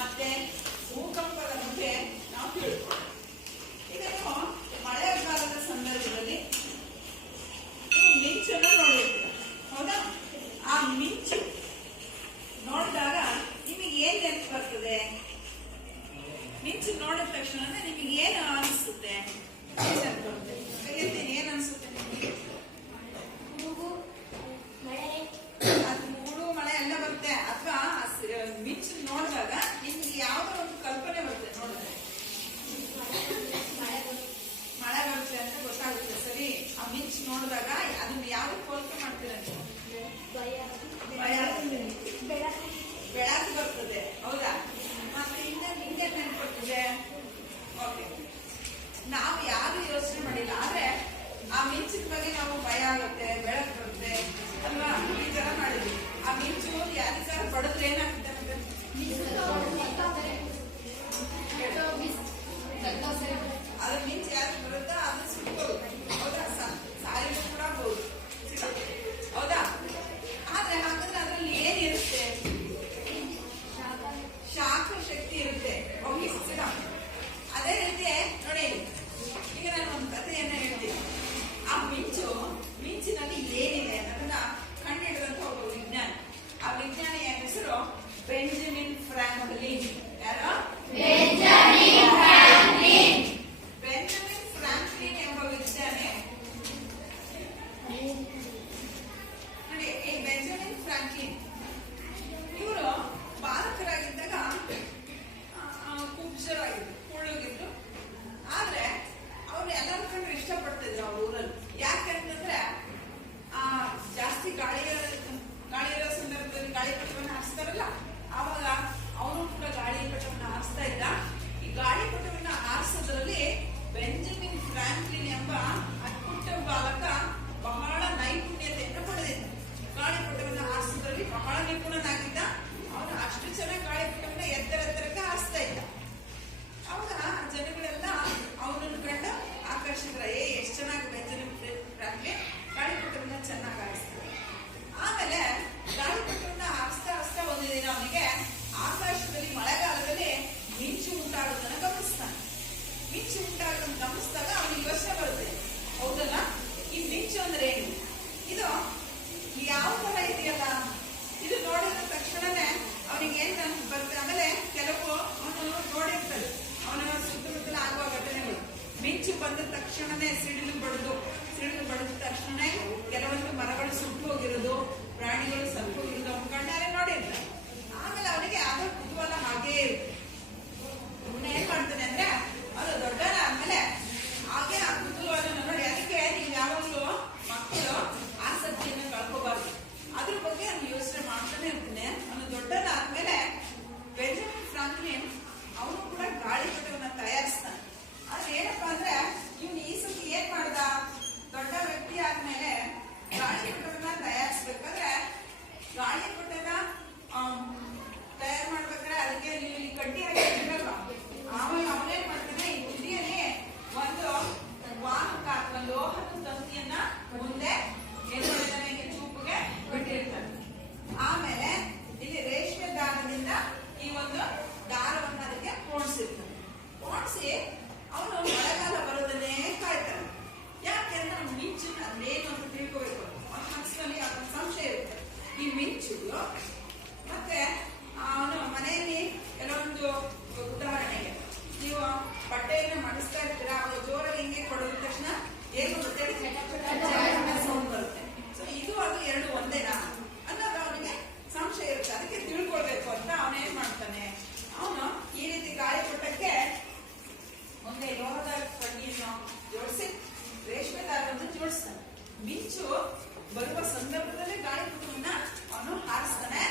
ಮತ್ತೆ ಭೂಕಂಪದ ಬಗ್ಗೆ ನಾವು ತಿಳ್ಕೊಳ್ಳೋಣ. ಈಗ ನೀವು ಮಳೆಗಾಲದ ಸಂದರ್ಭದಲ್ಲಿ ನೀವು ಮಿಂಚನ್ನು ನೋಡಿರ್ತೀರ, ಹೌದಾ? ಆ ಮಿಂಚು ನೋಡಿದಾಗ ನಿಮಗೆ ಏನ್ ನೆನಪು ಬರ್ತದೆ? ಮಿಂಚು ನೋಡಿದ ತಕ್ಷಣ ನಿಮಗೆ ಏನು ಅನಿಸುತ್ತೆ? ಏನ್ ಅನ್ಸುತ್ತೆ ನಿಮಗೆ? ಅದು ಮೂಡು ಮಳೆ ಎಲ್ಲ ಬರುತ್ತೆ. ಅಥವಾ ಮಿಂಚು ನೋಡಿದಾಗ ನಿಮ್ಗೆ ಯಾವ್ದೋ ಒಂದು ಕಲ್ಪನೆ ಬರುತ್ತೆ ನೋಡಿದ್ರೆ? ಮಳೆ ಬರುತ್ತೆ ಅಂತ ಗೊತ್ತಾಗುತ್ತೆ. ಸರಿ, ಆ ಮಿಂಚು ನೋಡಿದಾಗ ಅದನ್ನ ಯಾವ್ದು ಹೋಲಿಕೆ ಮಾಡ್ತೀರ? ಬೆಳಕು ಬರ್ತದೆ, ಹೌದಾ? ಮತ್ತೆ ಹಿಂದೆ ನೆನ್ಪಡ್ತದೆ. ಓಕೆ, ನಾವು ಯಾರು ಯೋಚನೆ ಮಾಡಿಲ್ಲ, ಆದ್ರೆ ಆ ಮಿಂಚಿನ ಬಗ್ಗೆ ನಾವು ಭಯ ಆಗುತ್ತೆ, ಬೆಳಕು ಬರುತ್ತೆ ಅಲ್ವಾ? ಈ ತರ ಮಾಡಿದ್ವಿ. ಆ ಮಿಂಚು ಯಾರಿಗಾರ ಪಡೆದ್ರೆ ಏನಾಗುತ್ತೆ? ಅದು ಮಿಂಚು ಯಾರು ಬರುತ್ತಾ ಅದು ಸುಟ್ಕೋದು, ಹೌದಾ? ಸಾರಿಗೂ ಕೂಡ ಬಹುದು, ಹೌದಾ? ಆದ್ರೆ ಹಾಗಾದ್ರೆ ಅದ್ರಲ್ಲಿ ಏನಿರುತ್ತೆ? ಶಾಖ ಶಕ್ತಿ ಇರುತ್ತೆ. ಅದೇ ರೀತಿ ನೋಡಿ, ಈಗ ನಾನು ಒಂದು ಕಥೆಯನ್ನ ಹೇಳ್ತೀನಿ. ಆ ಮಿಂಚಿನಲ್ಲಿ ಏನಿದೆ ಅನ್ನೋದನ್ನ ಕಂಡುಹಿಡಿದಂತ ಒಬ್ಬ ವಿಜ್ಞಾನಿ. ಆ ವಿಜ್ಞಾನಿಯ ಹೆಸರು ಬೆಂಜಮಿನ್ ಫ್ರಾಂಕ್ಲಿನ್. ಯಾರು? ಬೆಂಜಮಿನ್ ಫ್ರಾಂಕ್ಲಿನ್ ಎಂಬ ವಿಜ್ಞಾನಿ. ನೋಡಿ, ಈ ಬೆಂಜಮಿನ್ ಫ್ರಾಂಕ್ಲಿನ್ ಇವರು ಬಾಲಕರಾಗಿದ್ದಾಗ ಕುಬ್ಜರಾಗಿದ್ರು, ಕುಳ್ಳಗಿದ್ರು. ಆದ್ರೆ ಅವ್ರು ಎಲ್ಲರ ಕಂಡ್ರೆ ಇಷ್ಟಪಡ್ತಿದ್ರು ಅವ್ರ ಊರಲ್ಲಿ. ಯಾಕಂತಂದ್ರೆ ಜಾಸ್ತಿ ಗಾಳಿ ಇರೋ ಸಂದರ್ಭದಲ್ಲಿ ಗಾಳಿಪಟವನ್ನು ಹಾರಿಸ್ತಾರಲ್ಲ, ಆವಾಗ ಅವನು ಕೂಡ ಗಾಳಿಪಟವನ್ನು ಹಾರಿಸ್ತಾ ಇದ್ದ. ಈ ಗಾಳಿಪಟವನ್ನು ಹಾರಿಸೋದ್ರಲ್ಲಿ ಬೆಂಜಮಿನ್ ಫ್ರಾಂಕ್ಲಿನ್ ಎಂಬ ಅದ್ಭುತ ಬಾಲಕ ಬಹಳ ನೈಪುಣ್ಯತೆಯನ್ನು ಪಡೆದಿದ್ದ. ಗಾಳಿಪಟವನ್ನು ಹಾರಿಸೋದ್ರಲ್ಲಿ ಬಹಳ ನಿಪುಣನಾಗಿದ್ದ. ಅವನು ಅಷ್ಟು ಚೆನ್ನಾಗಿ ಗಾಳಿಪಟವನ್ನು ಎತ್ತರಕ್ಕೆ ಹಾರಿಸ್ತಾ ಇದ್ದ. ಅವಾಗ ಜನಗಳೆಲ್ಲ ಅವನನ್ನು ಕಂಡು ಆಕರ್ಷಿತರ, ಎಷ್ಟು ಚೆನ್ನಾಗಿ ಬೆಂಜಮಿನ್ ಫ್ರಾಂಕ್ಲಿನ್ ಗಾಳಿಪಟವನ್ನು ಚೆನ್ನಾಗಿ ಹಾರಿಸ್ತಾರೆ. ಆಮೇಲೆ ಗಾಳಿಪಟವನ್ನು ಹಾರಿಸ್ತಾ ಒಂದು ದಿನ ಅವನಿಗೆ ಆಕಾಶದಲ್ಲಿ ಮಳೆಗಾಲದಲ್ಲಿ ಮಿಂಚು ಉಂಟಾಗೋದನ್ನ ಗಮನಿಸ್ತಾನೆ. ಮಿಂಚು ಉಂಟಾಗೋದನ್ನು ಗಮನಿಸಿದಾಗ ಅವನಿಗೆ ಯೋಚನೆ ಬರುತ್ತೆ, ಹೌದಲ್ಲ, ಈ ಮಿಂಚು ಅಂದ್ರೆ ಏನು? ಇದು ಯಾವ ತರ ಇದೆಯಲ್ಲ, ಇದು ನೋಡಿದ ತಕ್ಷಣನೇ ಅವನಿಗೆ ಏನ್ ಬರುತ್ತೆ? ಆಮೇಲೆ ಕೆಲವು ಅವನು ನೋಡಿರ್ತಾರೆ, ಅವನ ಸುತ್ತಮುತ್ತಲ ಆಗುವ ಘಟನೆಗಳು. ಮಿಂಚು ಬಂದ ತಕ್ಷಣನೇ ಸಿಡಿಲು ಬಡಿದ ತಕ್ಷಣ ಕೆಲವೊಂದು ಮರಗಳು ಸುಟ್ಟು ಹೋಗಿರೋದು, ಪ್ರಾಣಿಗಳು ಸತ್ತು ಹೋಗಿರೋದು ಅವನ ಕಣ್ಣಾರೆ ನೋಡಿರ್ತಾರೆ. ಆಮೇಲೆ ಅವನಿಗೆ ಆದೋ ಕುತೂಹಲ ಹಾಗೇ ಇರುತ್ತೆ. ಅವನ್ನ ಏನ್ ಮಾಡ್ತಾನೆ ಅಂದ್ರೆ, ಅದು ದೊಡ್ಡವನಾದ್ಮೇಲೆ ಹಾಗೆ ಆ ಕುತೂಹಲನ ನೋಡಿ. ಅದಕ್ಕೆ ನೀವು ಯಾವಾಗಲೂ ಮಕ್ಕಳು ಆಸಕ್ತಿಯನ್ನು ಕಳ್ಕೋಬಾರ್ದು. ಅದ್ರ ಬಗ್ಗೆ ಅವ್ನು ಯೋಚನೆ ಮಾಡ್ತಾನೆ ಇರ್ತಾನೆ. ಅವನು ದೊಡ್ಡವನಾದ್ಮೇಲೆ ಬೆಂಜಮಿನ್ ಫ್ರಾಂಕ್ಲಿನ್ ಅವನು ಕೂಡ ಗಾಳಿಪಟವನ್ನ ತಯಾರಿಸ್ತಾನೆ. ಆದ್ರೆ ಏನಪ್ಪಾ ಅಂದ್ರೆ, ಇವನು ಈ ಸತಿ ಏನ್ ಮಾಡ್ದ? ದೊಡ್ಡ ವ್ಯಕ್ತಿ ಆದ್ಮೇಲೆ ಗಾಳಿಪಟವನ್ನ ತಯಾರಿಸ್ಬೇಕಾದ್ರೆ ಗಾಳಿಪಟನ ತಯಾರು ಮಾಡ್ಬೇಕಾದ್ರೆ ಅದಕ್ಕೆ ಇಲ್ಲಿ ಕಡ್ಡಿ ಹಾಕಿರಲ್ವಾ, ಆಮೇಲೆ ಅವನೇನ್ ಮಾಡ್ತಾನೆ, ಈ ತುದಿಯಲ್ಲಿ ಒಂದು ವಾಹಕ ಅಥವಾ ಲೋಹದ ತಂತಿಯನ್ನ ಮುಂದೆ ಏನ್ ಮಾಡಿದಾನೆ, ಚೂಪಿಗೆ ಬಿಟ್ಟಿರ್ತಾನೆ. ಆಮೇಲೆ ಇಲ್ಲಿ ರೇಷ್ಮೆ ದಾರದಿಂದ ಈ ಒಂದು ದಾರವನ್ನು ಅದಕ್ಕೆ ಪೋಣಿಸಿರ್ತಾನೆ. ಪೋಣಿಸಿ ಅವನು ಮಳೆಗಾಲ ಬರೋದನ್ನೇ ಕಾಯ್ತಾನೆ. ಯಾಕೆಂದ್ರೆ ಅವ್ನು ಮಿಂಚು ಅದೇನು ಅಂತ ತಿಳ್ಕೋಬೇಕು. ಅವನ ಮನಸ್ಸಿನಲ್ಲಿ ಅವನ ಸಂಶಯ ಇರುತ್ತೆ. ಈ ಮಿಂಚು ಮತ್ತೆ ಅವನು ಮನೆಯಲ್ಲಿ ಕೆಲವೊಂದು ಉದಾಹರಣೆಗೆ ನೀವು ಬಟ್ಟೆಯನ್ನು ಮಡಿಸ್ತಾ ಇರ್ತೀರಾ, ಅವಾಗ ಜೋರಾಗಿ ಹಿಂಗೆ ಕೊಡೋದ ತಕ್ಷಣ ಏನು ಬರುತ್ತೆ? ಸೌಂಡ್ ಬರುತ್ತೆ. ಸೊ ಇದು ಅದು ಎರಡು ಒಂದೇನಾ ಅನ್ನೋದು ಅವನಿಗೆ ಸಂಶಯ ಇರುತ್ತೆ. ಅದಕ್ಕೆ ತಿಳ್ಕೊಳ್ಬೇಕು ಅಂತ ಅವನೇನ್ ಮಾಡ್ತಾನೆ, ಅವನು ಈ ರೀತಿ ಗಾಳಿಪಟಕ್ಕೆ ಮುಂದೆ ಲೋಹದ ಕಡ್ಡಿಯನ್ನು ಜೋಡಿಸಿ ರೇಷ್ಮೆ ದಾರವನ್ನು ಜೋಡಿಸ್ತಾನೆ. ಮಿಂಚು ಬರುವ ಸಂದರ್ಭದಲ್ಲಿ ಗಾಳಿಪಟವನ್ನ ಅವನು ಹಾರಿಸ್ತಾನೆ.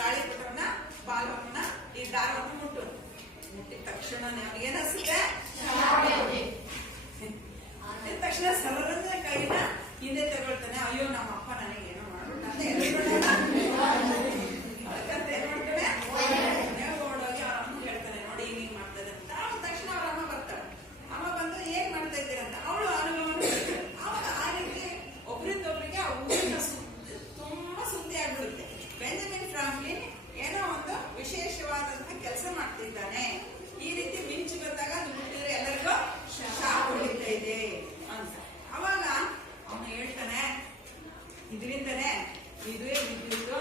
ಗಾಳಿಪಟವನ್ನ ಬಾಲವನ್ನ ಈ ದಾರವನ್ನು ಮುಟ್ಟಿದ ತಕ್ಷಣ ಅವ್ನಿಗೆ ಏನಿಸುತ್ತೆ ತಕ್ಷಣ ಸರಳಂದ ಕೈನ ಹಿಂದೆ ತಗೊಳ್ತಾನೆ. ಅಯ್ಯೋ ನಮ್ಮ ಅಪ್ಪ ನನಗೆ ಏನೋ ಮಾಡ್ಬಿಟ್ಟಂತ ಓಡೋಗಿ ಅವ್ರ ಅಮ್ಮ ಹೇಳ್ತಾನೆ, ನೋಡಿ ಹಿಂಗ್ ಮಾಡ್ತದೆ ಅಂತ. ತಕ್ಷಣ ಅವ್ರ ಅಮ್ಮ ಬರ್ತಾಳೆ. ಅಮ್ಮ ಬಂದು ಏನ್ ಮಾಡ್ತಾ ಇದ್ದೀರ ಅಂತ ಅವಳು ಅನುಭವ. ಅವಾಗ ಆ ರೀತಿ ಒಬ್ರಿಂದೊಬ್ರಿಗೆ ಆ ಊರಿನ ತುಂಬಾ ಸುದ್ದಿ ಆಗ್ಬಿಡುತ್ತೆ. ಬೆಂಜಮಿನ್ ಫ್ರಾಂಕ್ಲಿನ್ ಏನೋ ಒಂದು ವಿಶೇಷವಾದಂತಹ ಕೆಲಸ ಮಾಡ್ತಿದ್ದಾನೆ. ಈ ರೀತಿ ಮಿಂಚು ಬಂದಾಗ ಅದು ಮುಟ್ಟಿದ್ರೆ ಎಲ್ಲರಿಗೂ ಶಾಕ್ ಹೊಡಿತಾ ಇದೆ ಅಂತ. ಅವಾಗ ಅವನು ಹೇಳ್ತಾನೆ, ಇದರಿಂದನೇ ಇದುವೇ ವಿದ್ಯುತ್,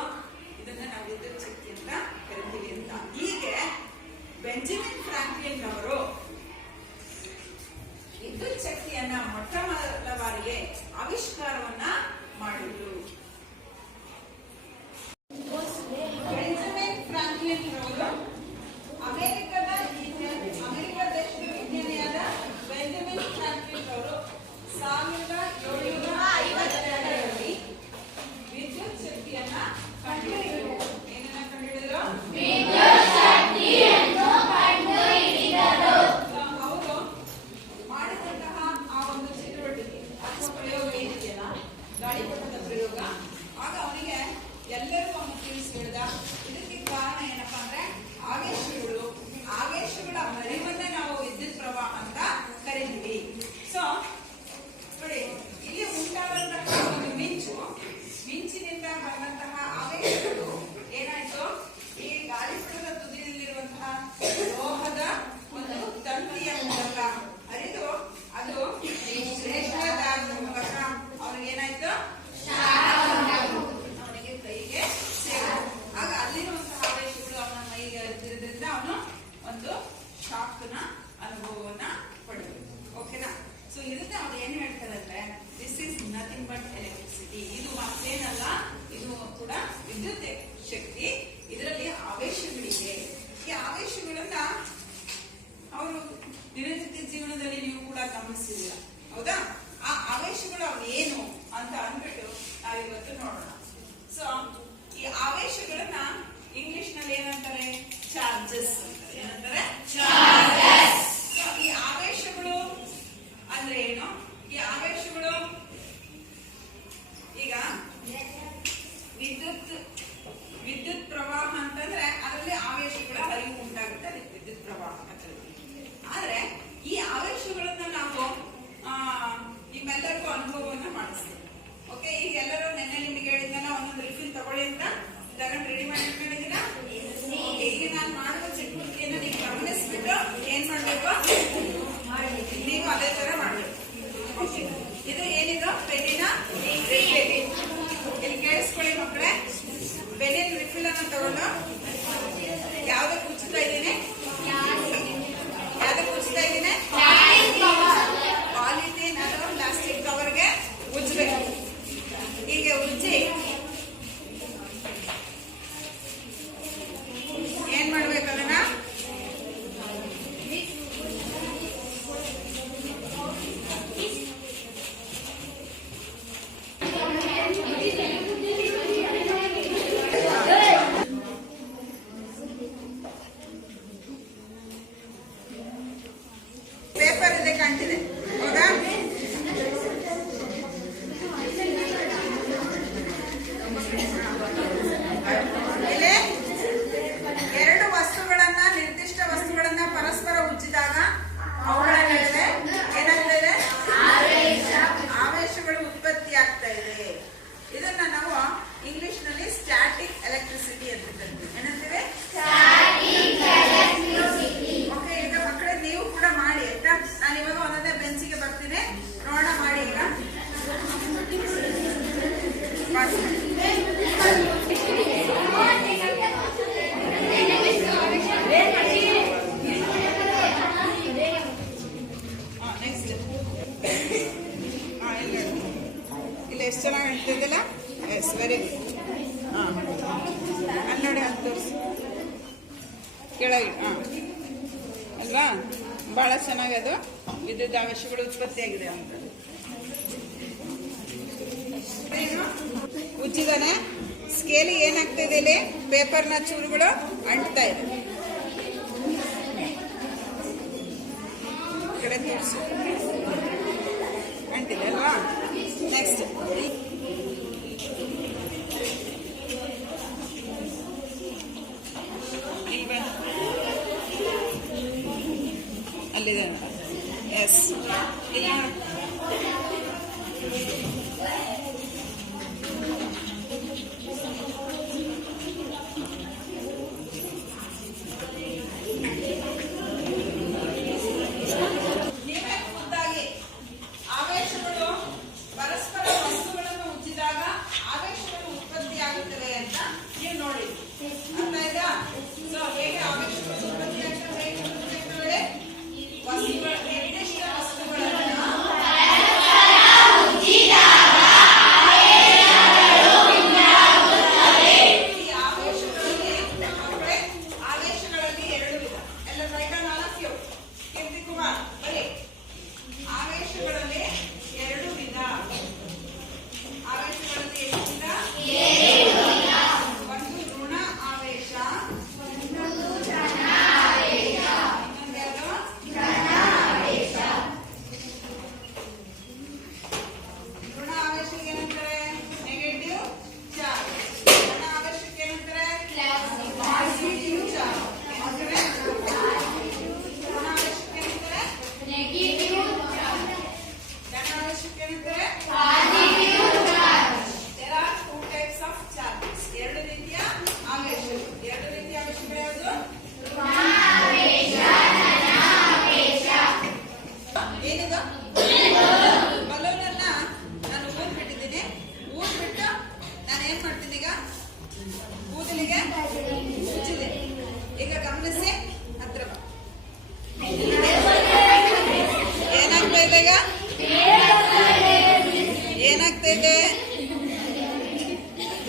ಇದನ್ನ ನಾವು ವಿದ್ಯುತ್ ಶಕ್ತಿ ಅಂತ ಕರಿತೀವಿ ಅಂತ. ಹೀಗೆ ಬೆಂಜಮಿನ್ ಫ್ರಾಂಕ್ಲಿನ್ ಅವರು ವಿದ್ಯುತ್ ಶಕ್ತಿಯನ್ನ ಮೊಟ್ಟ ಮೊದಲ ಬಾರಿಗೆ ಆವಿಷ್ಕಾರವನ್ನ ಮಾಡಿದ್ರು. ಬೆಂಜಮಿನ್ ಫ್ರಾಂಕ್ಲಿನ್ ಅವರು ಅಮೆರಿಕ ದೇಶದ ವಿಜ್ಞಾನಿಯಾದ ಬೆಂಜಮಿನ್ ಫ್ರಾಂಕ್ಲಿನ್ ಅವರು 1752ರಲ್ಲಿ ವಿದ್ಯುತ್ ಶಕ್ತಿಯನ್ನ ಕಂಡುಹಿಡಿದರು. ಏನನ್ನ ಕಂಡುಹಿಡಿದರು? ಅವರು ಮಾಡಿದಂತಹ ಆ ಒಂದು ಚಟುವಟಿಕೆ ಅಥವಾ ಪ್ರಯೋಗ ಏನಿದೆಯಲ್ಲ, ಗಾಳಿಪಟದ ಪ್ರಯೋಗ, ಆಗ ಅವನಿಗೆ ಎಲ್ಲರೂ ಅವನು ತಿಳಿಸಿ ಹೇಳಿದ. ಇದಕ್ಕೆ ಕಾರಣ ಏನಪ್ಪಾ ಅಂದ್ರೆ ಆವೇಶಗಳ ಹರಿವನ್ನೇ ನಾವು ವಿದ್ಯುತ್ ಪ್ರವಾಹ ಅಂತ ಕರೀತೀವಿ. ಸೊ ನೋಡಿ, ಇಲ್ಲಿ ಉಂಟಾದಂತಹ ಒಂದು ಮಿಂಚಿನಿಂದ ಬಂದಂತಹ ಆವೇಶಗಳು ಏನಾಯ್ತು, ಈ ಗಾಳಿಪಟದ ತುದಿಯಲ್ಲಿರುವಂತಹ ಲೋಹದ ಒಂದು ತಂತಿಯ ಮೂಲಕ ಹರಿದು ಅದು ರೇಷ್ಮೆ ದಾರದ ಮೂಲಕ ಅವ್ರಿಗೆ ಏನಾಯ್ತು, ಅವನಿಗೆ ಕೈಗೆ ಸೇರಿತು. ಆಗ ಅಲ್ಲಿರುವಂತಹ ಆವೇಶಗಳು ಅವನ ಮೈಗೆ ಹರಿದಿರೋದ್ರಿಂದ ಅವನು ಒಂದು ಶಾಕ್ನ ಅನುಭವವನ್ನ ಪಡೆದರು. ಓಕೆನಾ? ಸೊ ಇದನ್ನ ಅವ್ರು ಏನ್ ಹೇಳ್ತಾರೆ ಅಂದ್ರೆ, this is nothing but electricity. ಇದು ಮತ್ತೇನಲ್ಲ, ಇದು ಕೂಡ ವಿದ್ಯುತ್ ಶಕ್ತಿ. ಇದರಲ್ಲಿ ಆವೇಶಗಳಿವೆ. ಈ ಆವೇಶಗಳನ್ನ ಅವರು ದಿನನಿತ್ಯ ಜೀವನದಲ್ಲಿ ನೀವು ಕೂಡ ಗಮನಿಸಿದಿರ, ಹೌದಾ? ಆ ಆವೇಶಗಳು ಅವ್ರು ಏನು ಅಂತ ಅಂದ್ಬಿಟ್ಟು ನಾವಿವತ್ತು ನೋಡೋಣ. ಸೊ ಈ ಆವೇಶಗಳನ್ನ ಇಂಗ್ಲಿಷ್ ನಲ್ಲಿ ಏನಂತಾರೆ? ಚಾರ್ಜಸ್ ಅಂತಾರೆ. ಏನಂತಾರೆ? ಚಾರ್ಜಸ್. ಈ ಆವೇಶಗಳು ಅಂದ್ರೆ ಏನು? ಈ ಆವೇಶಗಳು ಈಗ ವಿದ್ಯುತ್ ಪ್ರವಾಹ ಅಂತಂದ್ರೆ ಅದರಲ್ಲಿ ಆವೇಶಗಳ ಹರಿವು ಉಂಟಾಗುತ್ತದೆ, ವಿದ್ಯುತ್ ಪ್ರವಾಹ ಅದರಲ್ಲಿ. ಆದ್ರೆ ಈ ಆವೇಶಗಳನ್ನ ನಾವು ನಿಮ್ಮೆಲ್ಲರಿಗೂ ಅನುಭವವನ್ನ ಮಾಡಿಸ್ತೇವೆ. ಓಕೆ, ಈಗ ಎಲ್ಲರೂ ನಿನ್ನೆ ನಿಮಗೆ ಹೇಳಿದ್ನಲ್ಲ, ಒಂದೊಂದು ರಿಫಿಲ್ ತಗೊಳ್ಳಿ ಅಂತ ತಗೊಂಡು ರೆಡಿ ಮಾಡಿ ಇಟ್ಕೊಂಡಿದ್ದೀರಾ. ಈಗ ನಾನು ಮಾಡುವ ಚಟುವಟಿಕೆಯನ್ನು ನೀವು ಗಮನಿಸ್ಬಿಟ್ಟು ಏನ್ ಮಾಡ್ಬೇಕು, ನೀವು ಅದೇ ತರ ಮಾಡ್ಬೇಕು. ಇದು ಏನಿದು? ಪೆನ್ನಿನ ರಿಫಿಲ್. ಇಲ್ಲಿ ಕೇಳಿಸ್ಕೊಳ್ಳಿ ಮಕ್ಕಳೇ, ಪೆನ್ನಿನ ರಿಫಿಲ್ ಅನ್ನು ತಗೊಂಡು ಯಾವ್ದಕ್ಕೆ ಉಚ್ಚುತ್ತಾ ಇದ್ದೀನಿ? ಯಾವ್ದಕ್ಕೆ ಉಚ್ಚುತ್ತಾ ಇದ್ದೀನಿ? ಪಾಲಿಥೀನ್ ಅಥವಾ ಪ್ಲಾಸ್ಟಿಕ್ ಕವರ್ಗೆ ಉಜ್ಜಬೇಕು. ಹೀಗೆ ಉಜ್ಜಿ ಏನ್ ಮಾಡ್ಬೇಕು? ಅದನ್ನ ಪೇಪರ್ ಇದೆ ಕಾಣ್ತಿದೆ, ಹೌದಾ? ಇಲ್ಲಿ ಎರಡು ವಸ್ತುಗಳನ್ನ, ನಿರ್ದಿಷ್ಟ ವಸ್ತುಗಳನ್ನ ಪರಸ್ಪರ ಉಜ್ಜಿದಾಗ ಅವುಗಳ ನಡುವೆ ಏನಾಗ್ತದೆ? ಆವೇಶಗಳು ಉತ್ಪತ್ತಿ ಆಗ್ತಾ ಇದೆ. ಇದನ್ನ ನಾವು ಇಂಗ್ಲಿಷ್ ನಲ್ಲಿ ಸ್ಟ್ಯಾಟಿಕ್ ಎಲೆಕ್ಟ್ರಿಸಿಟಿ ಅಂತ ಕರಿತೀವಿ. ಏನಂತೀವಿ? ಓಕೆ, ಈಗ ಮಕ್ಕಳೇ ನೀವು ಕೂಡ ಮಾಡಿ ಆಯ್ತಾ? ನಾನು ಇವಾಗ ಒಂದೊಂದೇ ಬೆಂಚಿಗೆ ಬರ್ತೀನಿ, ನೋಡೋಣ ಮಾಡಿ. ಈಗ ನೆಕ್ಸ್ಟ್ ಇಲ್ಲಿ ಎಷ್ಟು ಚೆನ್ನಾಗಿ ಹೇಳ್ತಿದ್ದಿಲ್ಲ? S, very good. ಅಲ್ಲಿ ನೋಡಿ, ಅದು ತೋರಿಸಿ ಕೆಳಗೆ. ಅಲ್ವಾ? ಬಹಳ ಚೆನ್ನಾಗಿ ಅದು ವಿದ್ಯುತ್ ಆವೇಶಗಳು ಉತ್ಪತ್ತಿಯಾಗಿದೆ ಅಂತ. ಉಜ್ಜಿದಾನೆ ಸ್ಕೇಲಿ ಏನಾಗ್ತಾ ಇದೆ ಇಲ್ಲಿ? ಪೇಪರ್ನ ಚೂರುಗಳು ಅಂಟ್ತಾ ಇದೆ. ಕಡೆ ತೋರಿಸು, ಅಂಟಿದೆ ಅಲ್ವಾ? ನೆಕ್ಸ್ಟ್ ಅಲ್ಲಿದೆ. ಎಸ್, ಇಲ್ಲ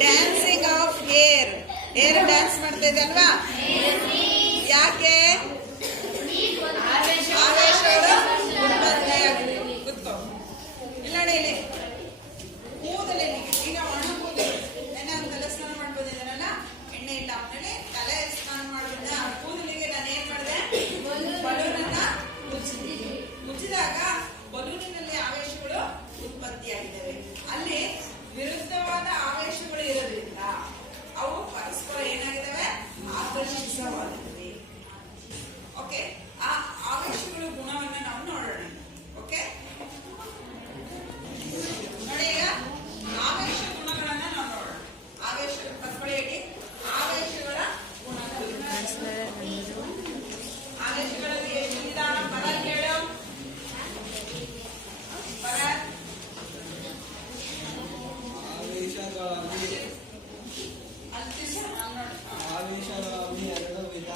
dancing of air. Air dance ಮಾಡ್ತಾ ಇದೆ ಅಲ್ವಾ? ಯಾಕೆ? ಆವೇಶಗಳು ಉತ್ಪತ್ತಿಯಾಗಿದೆ. ಕೂತ್ಕೋ. ಇಲ್ಲ ನೋಡಿ, ಇಲ್ಲಿ ಕೂದಲು ಈಗ ಒಣ ಕೂದಲು. ನೆನ್ನೆ ಒಂದು ತಲೆ ಸ್ನಾನ ಮಾಡ್ಬೋದಿದ್ದಾರಲ್ಲ, ಎಣ್ಣೆ ಇಲ್ಲ ಆಮೇಲೆ ತಲೆ ಸ್ನಾನ ಮಾಡೋದ್ರಿಂದ ಕೂದಲಿಗೆ ನಾನು ಏನ್ ಮಾಡಿದೆ? ಬಲೂನನ್ನ ಮುಚ್ಚಿದಾಗ ಬಲೂನಿನಲ್ಲಿ ಆವೇಶಗಳು ಉತ್ಪತ್ತಿಯಾಗಿದ್ದಾವೆ. ಅಲ್ಲಿ ವಿರುದ್ಧವಾದ ಆವೇಶಗಳು ಇರೋದ್ರಿಂದ ಅವು ಪರಸ್ಪರ ಏನಾಗಿದ್ದಾವೆ? ಆಕರ್ಷಿಸವಾಗಿದ್ದಾವೆ. ಓಕೆ, ಆ ಆವೇಶಗಳ ಗುಣವನ್ನ ನಾವು ನೋಡೋಣ. ಓಕೆ, ನೋಡಿ ಈಗ ಆವೇಶ ಗುಣಗಳನ್ನ ನಾವು ನೋಡೋಣ. ಆವೇಶ ಬರ್ಕೊಳ್ಳಿ. ಆವೇಶಗಳ ಗುಣಗಳು. ಆವೇಶಗಳಲ್ಲಿ ಎಷ್ಟು ವಿಧ? ಪದ ಕೇಳು. ಪದ ಆವೇಶಗಳಲ್ಲಿ ಎರಡು ವಿಧ: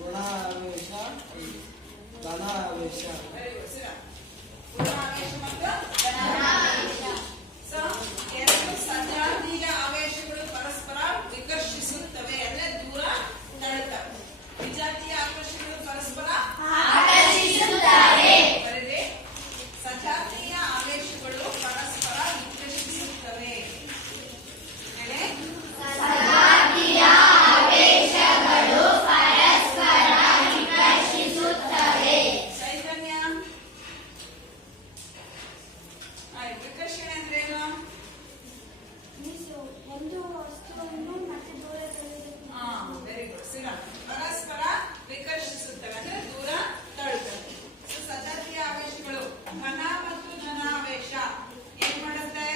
ಋಣಾವೇಶ, ಧನಾವೇಶ. ಎರಡು ಸಜಾತೀಯ ಆವೇಶಗಳು ಪರಸ್ಪರ ವಿಕರ್ಷಿಸುತ್ತವೆ, ಅಂದ್ರೆ ದೂರ ತಳ್ಳುತ್ತವೆ. ವಿಜಾತೀಯ ಆವೇಶಗಳು ಪರಸ್ಪರ ಬರೀರಿ. ಸಜಾತೀಯ ಆವೇಶಗಳು ಪರಸ್ಪರ ವಿಕರ್ಷಿಸುತ್ತವೆ. ಚೈತನ್ಯ, ವಿಕರ್ಷಣೆ ಅಂದ್ರೆ ಏನು? ಒಂದು ವಸ್ತುವನ್ನು ಮತ್ತೆ ದೂರ ತಳ್ಳುವುದು. Very good. ಸಿಗ ಪರಸ್ಪರ ವಿಕರ್ಷಿಸುತ್ತವೆ ಅಂದ್ರೆ ದೂರ ತಳ್ಳುತ್ತವೆ. ಸಜಾತೀಯ ಆವೇಶಗಳು ಘನ ಮತ್ತು ಧನಾವೇಶ ಏನ್ ಮಾಡುತ್ತೆ?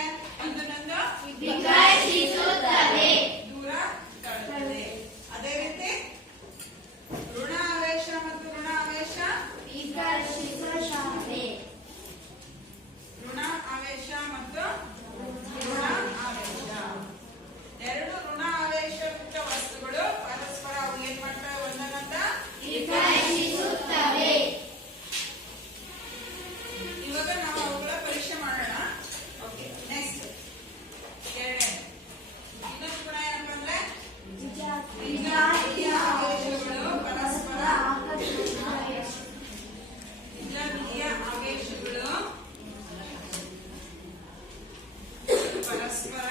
ಒಂದನ್ನೊಂದು ವಿಕರ್ಷಿಸುತ್ತವೆ, ದೂರ ತಳ್ಳುತ್ತದೆ. ಅದೇ ರೀತಿ ಋಣಾವೇಶ ಮತ್ತು ಋಣಾವೇಶ ವಿಕರ್ಷಿಸುತ್ತವೆ. ಋಣ ಆವೇಶ ಮತ್ತು ಋಣ ಆವೇಶ. ಎರಡು ಋಣ ಆವೇಶಯುಕ್ತ ವಸ್ತುಗಳು ಪರಸ್ಪರ ಅವು ಏನ್ ಮಾಡ್ತವೆ? ಒಂದನ್ನೊಂದ ವಿಕರ್ಷಿಸುತ್ತವೆ. ಇವಾಗ ನಾವು ಅವುಗಳ ಪರೀಕ್ಷೆ ಮಾಡೋಣ. ಓಕೆ, ನೆಕ್ಸ್ಟ್ ಎರಡನೇ ಇನ್ನೊಂದು ಗುಣ ಏನಪ್ಪ ಅಂದ್ರೆ ವಿಜಾತೀಯ ಆವೇಶಗಳು ಪರಸ್ಪರ ವಿಜಾತೀಯ ಆವೇಶಗಳು ಪರಸ್ಪರ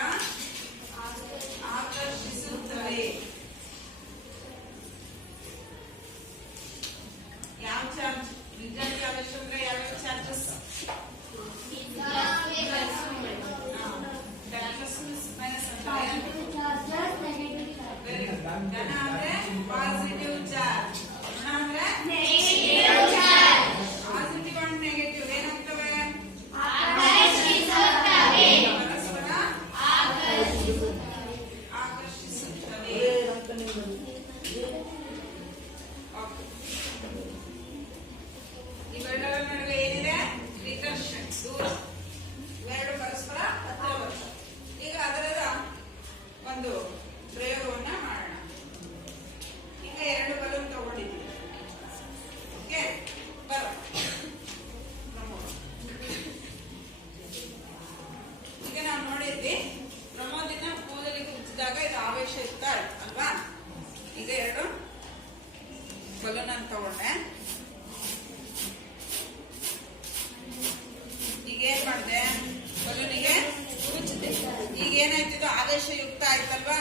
ಆವೇಶಯುಕ್ತ ಆಯ್ತಲ್ವಾ?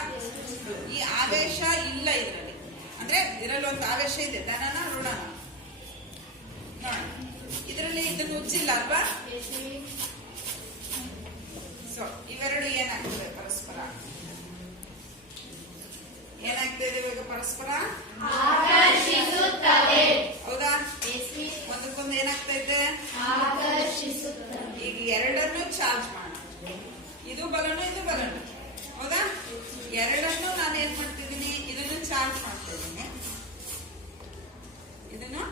ಈ ಆವೇಶ ಇಲ್ಲ ಇದರಲ್ಲಿ, ಅಂದ್ರೆ ಇದರಲ್ಲಿ ಒಂದು ಆವೇಶ ಇದೆ, ಧನನ ಋಣನ. ನೋಡಿ ಇದರಲ್ಲಿ ಇದನ್ನು ಉಜ್ಜಿಲ್ಲ ಅಲ್ವಾ? ಸೊ ಇವೆರಡು ಏನಾಗ್ತದೆ ಪರಸ್ಪರ? ಏನಾಗ್ತದೆ ಇವಾಗ ಪರಸ್ಪರ? ಹೌದಾ? ಒಂದಕ್ಕೊಂದು ಏನಾಗ್ತಾ ಇದೆ? ಈಗ ಎರಡನ್ನು ಚಾರ್ಜ್ ಮಾಡೋಣ. ಇದು ಬಲನು ಇದು ಬಲನು, ಹೌದಾ? ಎರಡನ್ನು ನಾನು ಏನ್ ಮಾಡ್ತಿದ್ದೀನಿ? ಇದನ್ನು ಚಾರ್ಜ್ ಮಾಡ್ತಾ ಇದ್ದೀನಿ, ಇದನ್ನು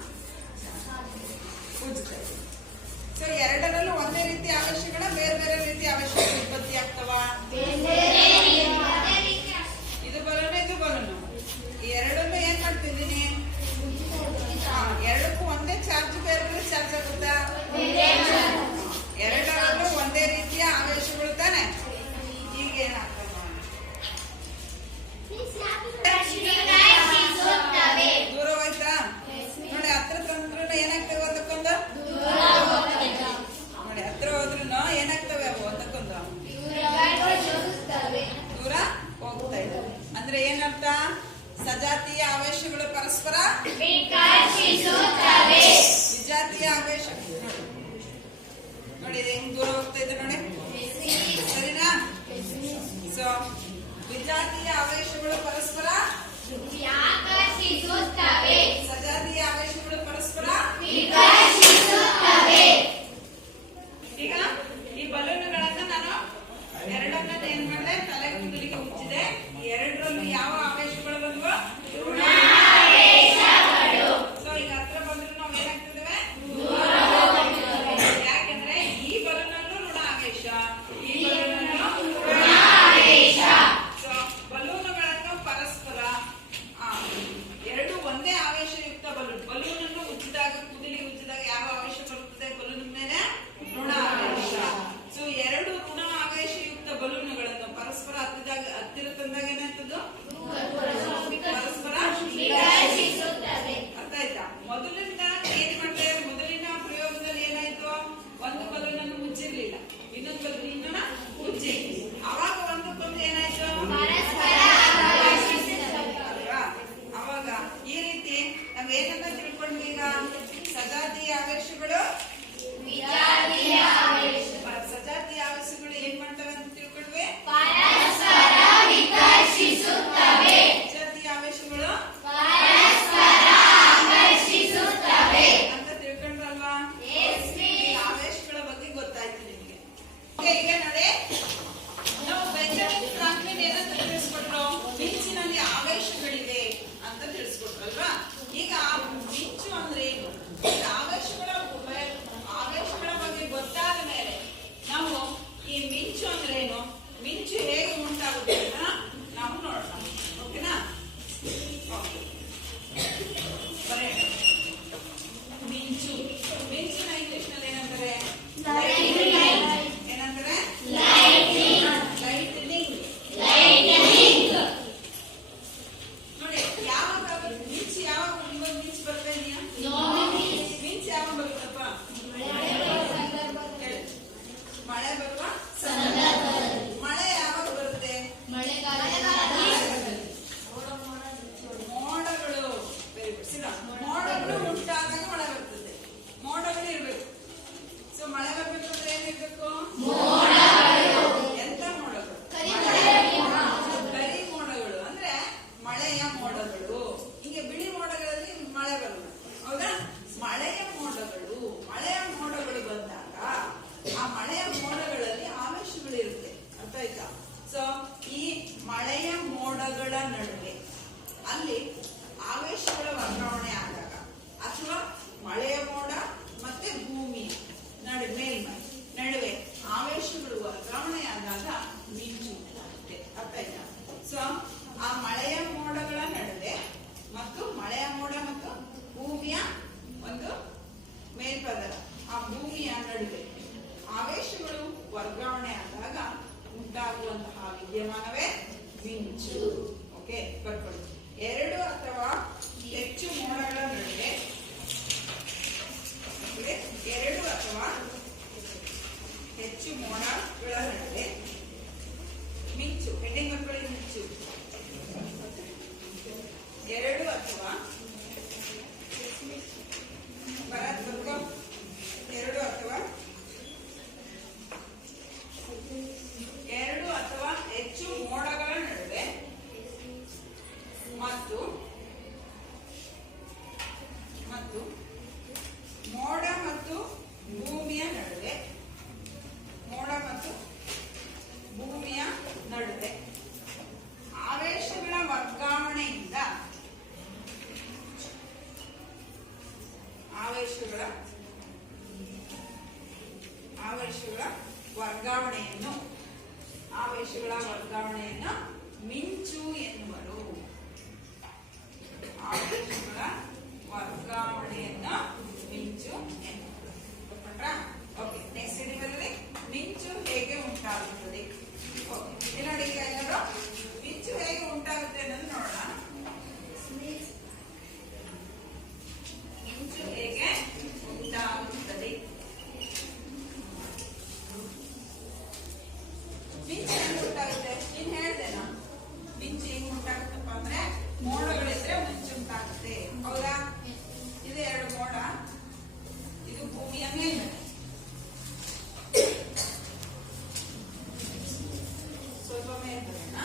ಉಜ್ತಾ ಇದ್ದೀನಿ. ಸೊ ಎರಡರಲ್ಲೂ ಒಂದೇ ರೀತಿ ಆವೇಶಗಳ ಬೇರೆ ಬೇರೆ ರೀತಿ ಆವೇಶಗಳು ಉತ್ಪತ್ತಿ ಆಗ್ತವ. ಇದು ಬಲನು ಇದು ಬಲನು, ಈ ಎರಡನ್ನು ಏನ್ ಮಾಡ್ತಿದ್ದೀನಿ? ಎರಡಕ್ಕೂ ಒಂದೇ ಚಾರ್ಜ್ ಬೇರೆ ಬೇರೆ ಚಾರ್ಜ್ ಆಗುತ್ತಾ? ಎರಡರಲ್ಲೂ ಒಂದೇ ರೀತಿಯ ಆವೇಶಗಳು ತಾನೆ. ಈಗ ಏನಾಗ್ತದೆ ದೂರ ಹೋಯ್ತಾ? ನೋಡಿ ಹತ್ರ ತಂದ್ರು ಏನಾಗ್ತವೆ ಒಂದಕ್ಕೊಂದು? ನೋಡಿ ಹತ್ರ ಹೋದ್ರು ಏನಾಗ್ತವೆ ಅವು ಒಂದಕ್ಕೊಂದು? ದೂರ ಹೋಗ್ತಾ ಇದ್ದಾವೆ. ಅಂದ್ರೆ ಏನರ್ಥ? ಸಜಾತಿಯ ಆವೇಶಗಳು ಪರಸ್ಪರ ವಿಜಾತಿಯ ಆವೇಶ. ನೋಡಿ ಹೆಂಗ್ ದೂರ ಹೋಗ್ತಾ ಇದೆ ನೋಡಿ, ಸರಿನಾ? ಸೊ ವಿಜಾತಿಯ ಆವೇಶಗಳು ಪರಸ್ಪರ, ಸಜಾತಿಯ ಆವೇಶಗಳು ಪರಸ್ಪರ. ಈಗ ಈ ಬಲೂನುಗಳನ್ನ ನಾನು ಎರಡನ್ನ ಏನ್ ಮಾಡಿದೆ? ತಲೆ ಕೂದಲಿಗೆ ಮುಚ್ಚಿದೆ. ಎರಡರಲ್ಲೂ ಯಾವ ಆವೇಶಗಳು ಬಂದ್ವು? ಸೊ ಈಗ ಹತ್ರ ಬಂದ್ರು ನಾವು ಏನಾಗ್ತಿದ್ದೇವೆ? ಯಾಕೆಂದ್ರೆ ಈ ಬಲೂನಲ್ಲೂ ಋಣ ಆವೇಶ, ಈ ಬಲೂನಲ್ಲೂ ಋಣ ಆವೇಶ. ಸೊ ಬಲೂನುಗಳನ್ನು ಪರಸ್ಪರ ಎರಡು ಒಂದೇ ಆವೇಶಯುಕ್ತ ಬಲೂನ್. ಬಲೂನನ್ನು ಉಜ್ಜಿದಾಗ, ಕೂದಲಿಗೆ ಉಜ್ಜಿದಾಗ ಯಾವ ಆವೇಶ ಬರುತ್ತದೆ? ಬಲೂನ್ ಮೇಲೆ ಋಣ ಆವೇಶ. ಸೊ ಎರಡು ಋಣ ಆವೇಶಯುಕ್ತ ಬಲೂನುಗಳನ್ನು ಪರಸ್ಪರ ಹತ್ತಿರ ತಂದಾಗ ಏನಾಗ್ತದೆ? ಪರಸ್ಪರ ಅರ್ಥ ಆಯ್ತಾ? ಮೊದಲಿಂದ ಏನ್ ಮಾಡ್ತೇವೆ? ಮೊದಲಿನ ಪ್ರಯೋಗದಲ್ಲಿ ಏನಾಯ್ತು? ಒಂದು ಬಲೂನನ್ನು ಮುಚ್ಚಿರ್ಲಿಲ್ಲ, ಇನ್ನೊಂದು ಬಲೂನನ್ನ ಮುಚ್ಚಿರ್ಲಿ. ಅವಾಗ ಒಂದಕ್ಕೊಂದು ಏನಾಯ್ತು? ಅಲ್ವಾ? ಅವಾಗ ಈ ರೀತಿ ನಾವ್ ಏನನ್ನ ತಿಳ್ಕೊಂಡ್ವಿ? ಈಗ ಸಜಾತಿಯ ಆವೇಶಗಳು ಸಜಾತಿಯ ಆವೇಶಗಳು ಏನ್ ಮಾಡ್ತವೆ ಅಂತ ತಿಳ್ಕೊಂಡ್ವಿ. ವಿಜಾತಿಯ ಆವೇಶಗಳು ಅಂತ ತಿಳ್ಕೊಂಡ್ರಲ್ವಾ? ಆವೇಶಗಳ ಬಗ್ಗೆ ಗೊತ್ತಾಯ್ತು ನಿಮ್ಗೆ. ಈಗ ನೋಡಿ, ನಾವು ಬೆಂಜಮಿನ್ ಫ್ರಾಂಕ್ಲಿನ್ ಏನಂತ ತಿಳಿಸ್ಕೊಟ್ರು? ಮಿಂಚಿನಲ್ಲಿ ಆವೇಶಗಳಿವೆ ಅಂತ ತಿಳಿಸ್ಕೊಟ್ರಲ್ವಾ? ಈಗ ಮಿಂಚು ಅಂದ್ರೆ ಏನು? ಆವೇಶಗಳ ಬಗ್ಗೆ ಗೊತ್ತಾದ ಮೇಲೆ ನಾವು ಈ ಮಿಂಚು ಅಂದ್ರೆ ಏನು, ಮಿಂಚು ಹೇಗೆ ಉಂಟಾಗುತ್ತೆ ಅಂತ ನಾವು ನೋಡೋಣ. ಓಕೆನಾ? ಬರೆಯೋಣ. ಮಿಂಚು, ಮಿಂಚಿನ ಇಂಗ್ಲಿಷ್ ನಲ್ಲಿ ಏನಂತಾರೆ? ಏನಂತಾರೆ? ಲೈಟ್ನಿಂಗ್. ನೋಡಿ ಯಾವಾಗ ಮಿಂಚು, ಯಾವಾಗ ನಿಮಗೆ ಮಿಂಚು ಬರ್ತಾ ಇದೆಯಾ? ಮಿಂಚು ಯಾವಾಗ ಬರುತ್ತಪ್ಪ? ಮಳೆ ಬರುವ ಸಂದರ್ಭದಲ್ಲಿ. ಮಳೆ ಯಾವಾಗ ಬರುತ್ತೆ? ಮೋಡಗಳು. ಮೋಡಗಳು ಉಂಟಾದಾಗ ಮಳೆ ಬರ್ತದೆ. ಮೋಡಗಳು ಇರ್ಬೇಕು. ಸೊ ಮಳೆ ಬರ್ಬೇಕಂದ್ರೆ ಏನಿರ್ಬೇಕು? ಎಂತ ಮೋಡಗಳು? ಕರಿ ಮೋಡಗಳು ಅಂದ್ರೆ ಮಳೆಯ ಮೋಡಗಳು. ಹೀಗೆ ಬಿಳಿ ಮೋಡಗಳಲ್ಲಿ ಮಳೆ ಬರುತ್ತೆ, ಹೌದಾ? ಮಳೆಯ ಮೋಡಗಳು. ಮಳೆಯ ಮೋಡಗಳು ಬಂದಾಗ ಆ ಮಳೆಯ ಮೋಡಗಳಲ್ಲಿ ಆವೇಶಗಳು ಇರುತ್ತೆ. ಅರ್ಥ ಆಯ್ತಾ? ಸೊ ಈ ಮಳೆಯ ಮೋಡಗಳ ನಡುವೆ ಅಲ್ಲಿ ಆವೇಶಗಳ ವರ್ಗಾವಣೆ ಆದಾಗ, ಅಥವಾ ಮಳೆಯ ಮೋಡ ಮತ್ತೆ ಭೂಮಿಯ ಮೇಲ್ಮೈ ನಡುವೆ ಆವೇಶಗಳು ವರ್ಗಾವಣೆ ಆದಾಗ ಮಿಂಚು ಉಂಟಾಗುತ್ತೆ. ಅರ್ಥ ಆಯ್ತಾ? ಸೊ ಆ ಮಳೆಯ ಮೋಡಗಳ ನಡುವೆ ಮತ್ತು ಮಳೆಯ ಮೋಡ ಮತ್ತು ಭೂಮಿಯ ಒಂದು ಮೇಲ್ಪದರ, ಆ ಭೂಮಿಯ ನಡುವೆ ಆವೇಶಗಳು ವರ್ಗಾವಣೆ ಆದಾಗ ಉಂಟಾಗುವಂತಹ ವಿದ್ಯಮಾನವೇ ಮಿಂಚು. ಓಕೆ, ಬರ್ಕೊಳ್ಳಿ. ಎರಡು ಅಥವಾ ಹೆಚ್ಚು ಮೋಡಗಳ ನಡುವೆ, ಎರಡು ಅಥವಾ ಹೆಚ್ಚು ಮೋಡಗಳ ನಡುವೆ ಮಿಂಚು ಆವೇಶಗಳ ವರ್ಗಾವಣೆಯನ್ನು ಮಿಂಚು ಎನ್ನುವರು. ಆವೇಶಗಳ ವರ್ಗಾವಣೆಯನ್ನು ಮಿಂಚು ಎನ್ನುವರು. ಗೊತ್ತಾ? ಓಕೆ, ನೆಕ್ಸ್ಟ್ ಇದರಲ್ಲಿ ಮಿಂಚು ಹೇಗೆ ಉಂಟಾಗುತ್ತದೆ? ಓಕೆ, ನೋಡಿ ಈಗ ಎಲ್ಲರೂ ಮಿಂಚು ಹೇಗೆ ಉಂಟಾಗುತ್ತೆ ಅನ್ನೋದು ನೋಡೋಣ. ಮಿಂಚು ಹೇಗೆ ಉಂಟಾಗುತ್ತದೆ? ಮಿಂಚು ಹೆಂಗ್ ಉಂಟಾಗುತ್ತೆ? ನೀನ್ ಹೇಳ್ದೇನಾ? ಮಿಂಚು ಹೆಂಗ್ ಉಂಟಾಗುತ್ತಪ್ಪ ಅಂದ್ರೆ ಮೋಡಗಳಿದ್ರೆ ಮಿಂಚು ಉಂಟಾಗುತ್ತೆ. ಹೌದಾ? ಇದು ಎರಡು ಮೋಡ, ಇದು ಭೂಮಿಯ ಮೇಲ್ಮೈ. ಸ್ವಲ್ಪ ಮೇಲ್ಮೈನಾ?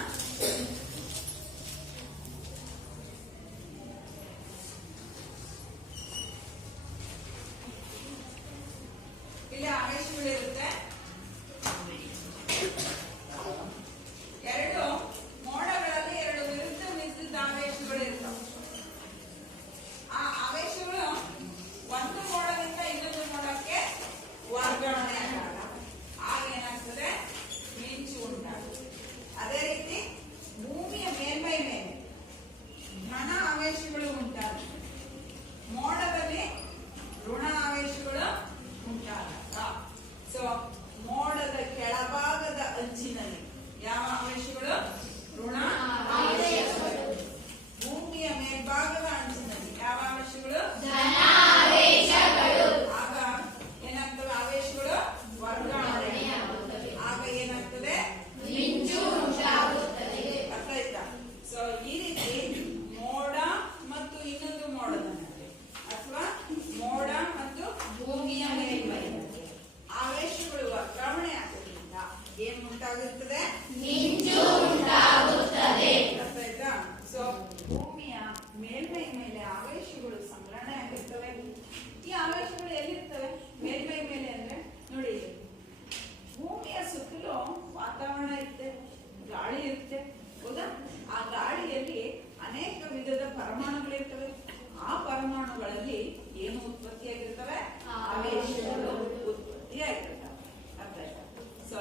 ಇಲ್ಲಿ ಆವೇಶಗಳಿರುತ್ತೆ. ಎರಡು ಮೋಡಗಳಲ್ಲಿ ಎರಡು ವಿರುದ್ಧ ಆವೇಶಗಳು ಇರ್ತವೆ. ಆ ಆವೇಶಗಳು ಒಂದು ಮೋಡದಿಂದ ಇನ್ನೊಂದು ಮೋಡಕ್ಕೆ ವರ್ಗಾವಣೆ ಆದಾಗ ಆಗ ಏನಾಗ್ತದೆ? ಮಿಂಚು ಉಂಟಾಗುತ್ತೆ. ಅದೇ ರೀತಿ ಭೂಮಿಯ ಮೇಲ್ಮೈ ಮೇಲೆ ಧನ ಆವೇಶಗಳು ಉಂಟಾಗುತ್ತೆ. ಮೋಡದಲ್ಲಿ ಋಣ ಆವೇಶಗಳು ಉಂಟಾದಾಗ ಸೊ ಮೋಡದ ಕೆಳಭಾಗದ ಅಂಚಿನಲ್ಲಿ ಯಾವ ಆವೇಶಗಳು? ಋಣ ಆವೇಶಗಳು. ಭೂಮಿಯ ಮೇಲ್ಭಾಗದ ಅಂಚಿನಲ್ಲಿ ಯಾವ ಆವೇಶಗಳು? ಧನ ಆವೇಶಗಳು. ಆಗ ಏನಾಗ್ತವೆ? ಆವೇಶಗಳು ವರ್ಗಾವಣೆ. ಆಗ ಏನಾಗ್ತದೆ? ಮಿಂಚು ಉಂಟಾಗುತ್ತದೆ. ಅರ್ಥ ಆಯ್ತಾ? ಸೊ ಈ ರೀತಿ ಮೋಡ ಮತ್ತು ಇನ್ನೊಂದು ಮೋಡದ ನಡುವೆ ಅಥವಾ ಮೋಡ ಮತ್ತು ಭೂಮಿಯ ಮೇಲ್ಮೈ ಆವೇಶಗಳು ವರ್ಗಾವಣೆ ಆಗೋದ್ರಿಂದ ಏನ್ ಉಂಟಾಗುತ್ತದೆ? ಮಿಂಚು ಉಂಟಾಗುತ್ತದೆ. ಅರ್ಥ ಆಯ್ತಾ? ಸೊ ಭೂಮಿಯ ಮೇಲ್ಮೈ ಮೇಲೆ ಆವೇಶಗಳು ಸಂಗ್ರಹಣೆ ಆಗಿರ್ತವೆ. ಈ ಆವೇಶಗಳು ಎಲ್ಲಿರ್ತವೆ? ಮೇಲ್ಮೈ ಮೇಲೆ ಅಂದ್ರೆ ನೋಡಿ, ಭೂಮಿಯ ಸುತ್ತಲೂ ವಾತಾವರಣ ಇರುತ್ತೆ, ಗಾಳಿ ಇರುತ್ತೆ. ಹೌದಾ? ಆ ಗಾಳಿಯಲ್ಲಿ ಅನೇಕ ವಿಧದ ಪರಮಾಣುಗಳಿರ್ತವೆ. ಆ ಪರಮಾಣುಗಳಲ್ಲಿ ಏನು ಉತ್ಪತ್ತಿಯಾಗಿರ್ತವೆ? ಆವೇಶಗಳು ಉತ್ಪತ್ತಿಯಾಗಿರ್ತವೆ. ಅರ್ಥ ಆಯ್ತಾ? ಸೊ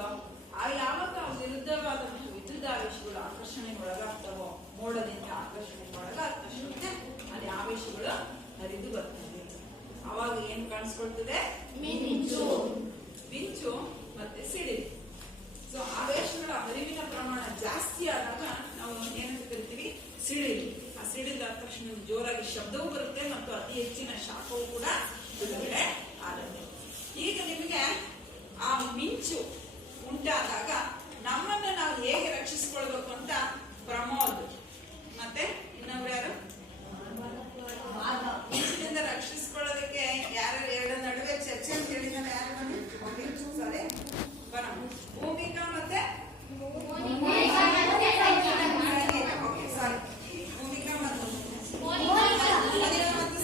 ಯಾವಾಗ ವಿರುದ್ಧವಾದಂತಹ ವಿದ್ಯುತ್ ಆವೇಶಗಳು ಆಕರ್ಷಣೆಗೆ ಒಳಗಾಗ್ತವೋ, ಮೋಡದಿಂದ ಆಕರ್ಷಣೆಗೆ ಒಳಗಾಗ್ತದೆ, ಅಲ್ಲಿ ಆವೇಶಗಳು ಹರಿದು ಬರ್ತವೆ. ಅವಾಗ ಏನ್ ಕಾಣಿಸ್ಕೊಳ್ತದೆ? ಮಿಂಚು. ಮಿಂಚು ಮತ್ತೆ ಸಿಡಿಲು. ಸೊ ಆವೇಶಗಳ ಹರಿವಿನ ಪ್ರಮಾಣ ಜಾಸ್ತಿ ಆದಾಗ ನಾವು ಏನಂತ ಕರಿತೀವಿ? ಸಿಡಿಲು. ಆ ಸಿಡಿಲಾದ ತಕ್ಷಣ ಜೋರಾಗಿ ಶಬ್ದವೂ ಬರುತ್ತೆ ಮತ್ತು ಅತಿ ಹೆಚ್ಚಿನ ಶಾಖವೂ ಕೂಡ ಬಿಡುಗಡೆ ಆಗುತ್ತೆ. ಈಗ ನಿಮಗೆ ಆ ಮಿಂಚು ಉಂಟಾದಾಗ ನಮ್ಮನ್ನ ನಾವು ಹೇಗೆ ರಕ್ಷಿಸಿಕೊಳ್ಬೇಕು ಅಂತ ಪ್ರಮೋದ್ ಮತ್ತೆ ಇನ್ನೊಬ್ರು ಯಾರು? ಮಿಂಚಿನಿಂದ ರಕ್ಷಿಸಿಕೊಳ್ಳೋದಕ್ಕೆ ಯಾರು ಎರಡು ನಡುವೆ ಚರ್ಚೆ ಅಂತ ಹೇಳಿದ್ದಾರೆ. ಯಾರು? ಸಾರಿ, ಭೂಮಿಕಾ ಮತ್ತೆ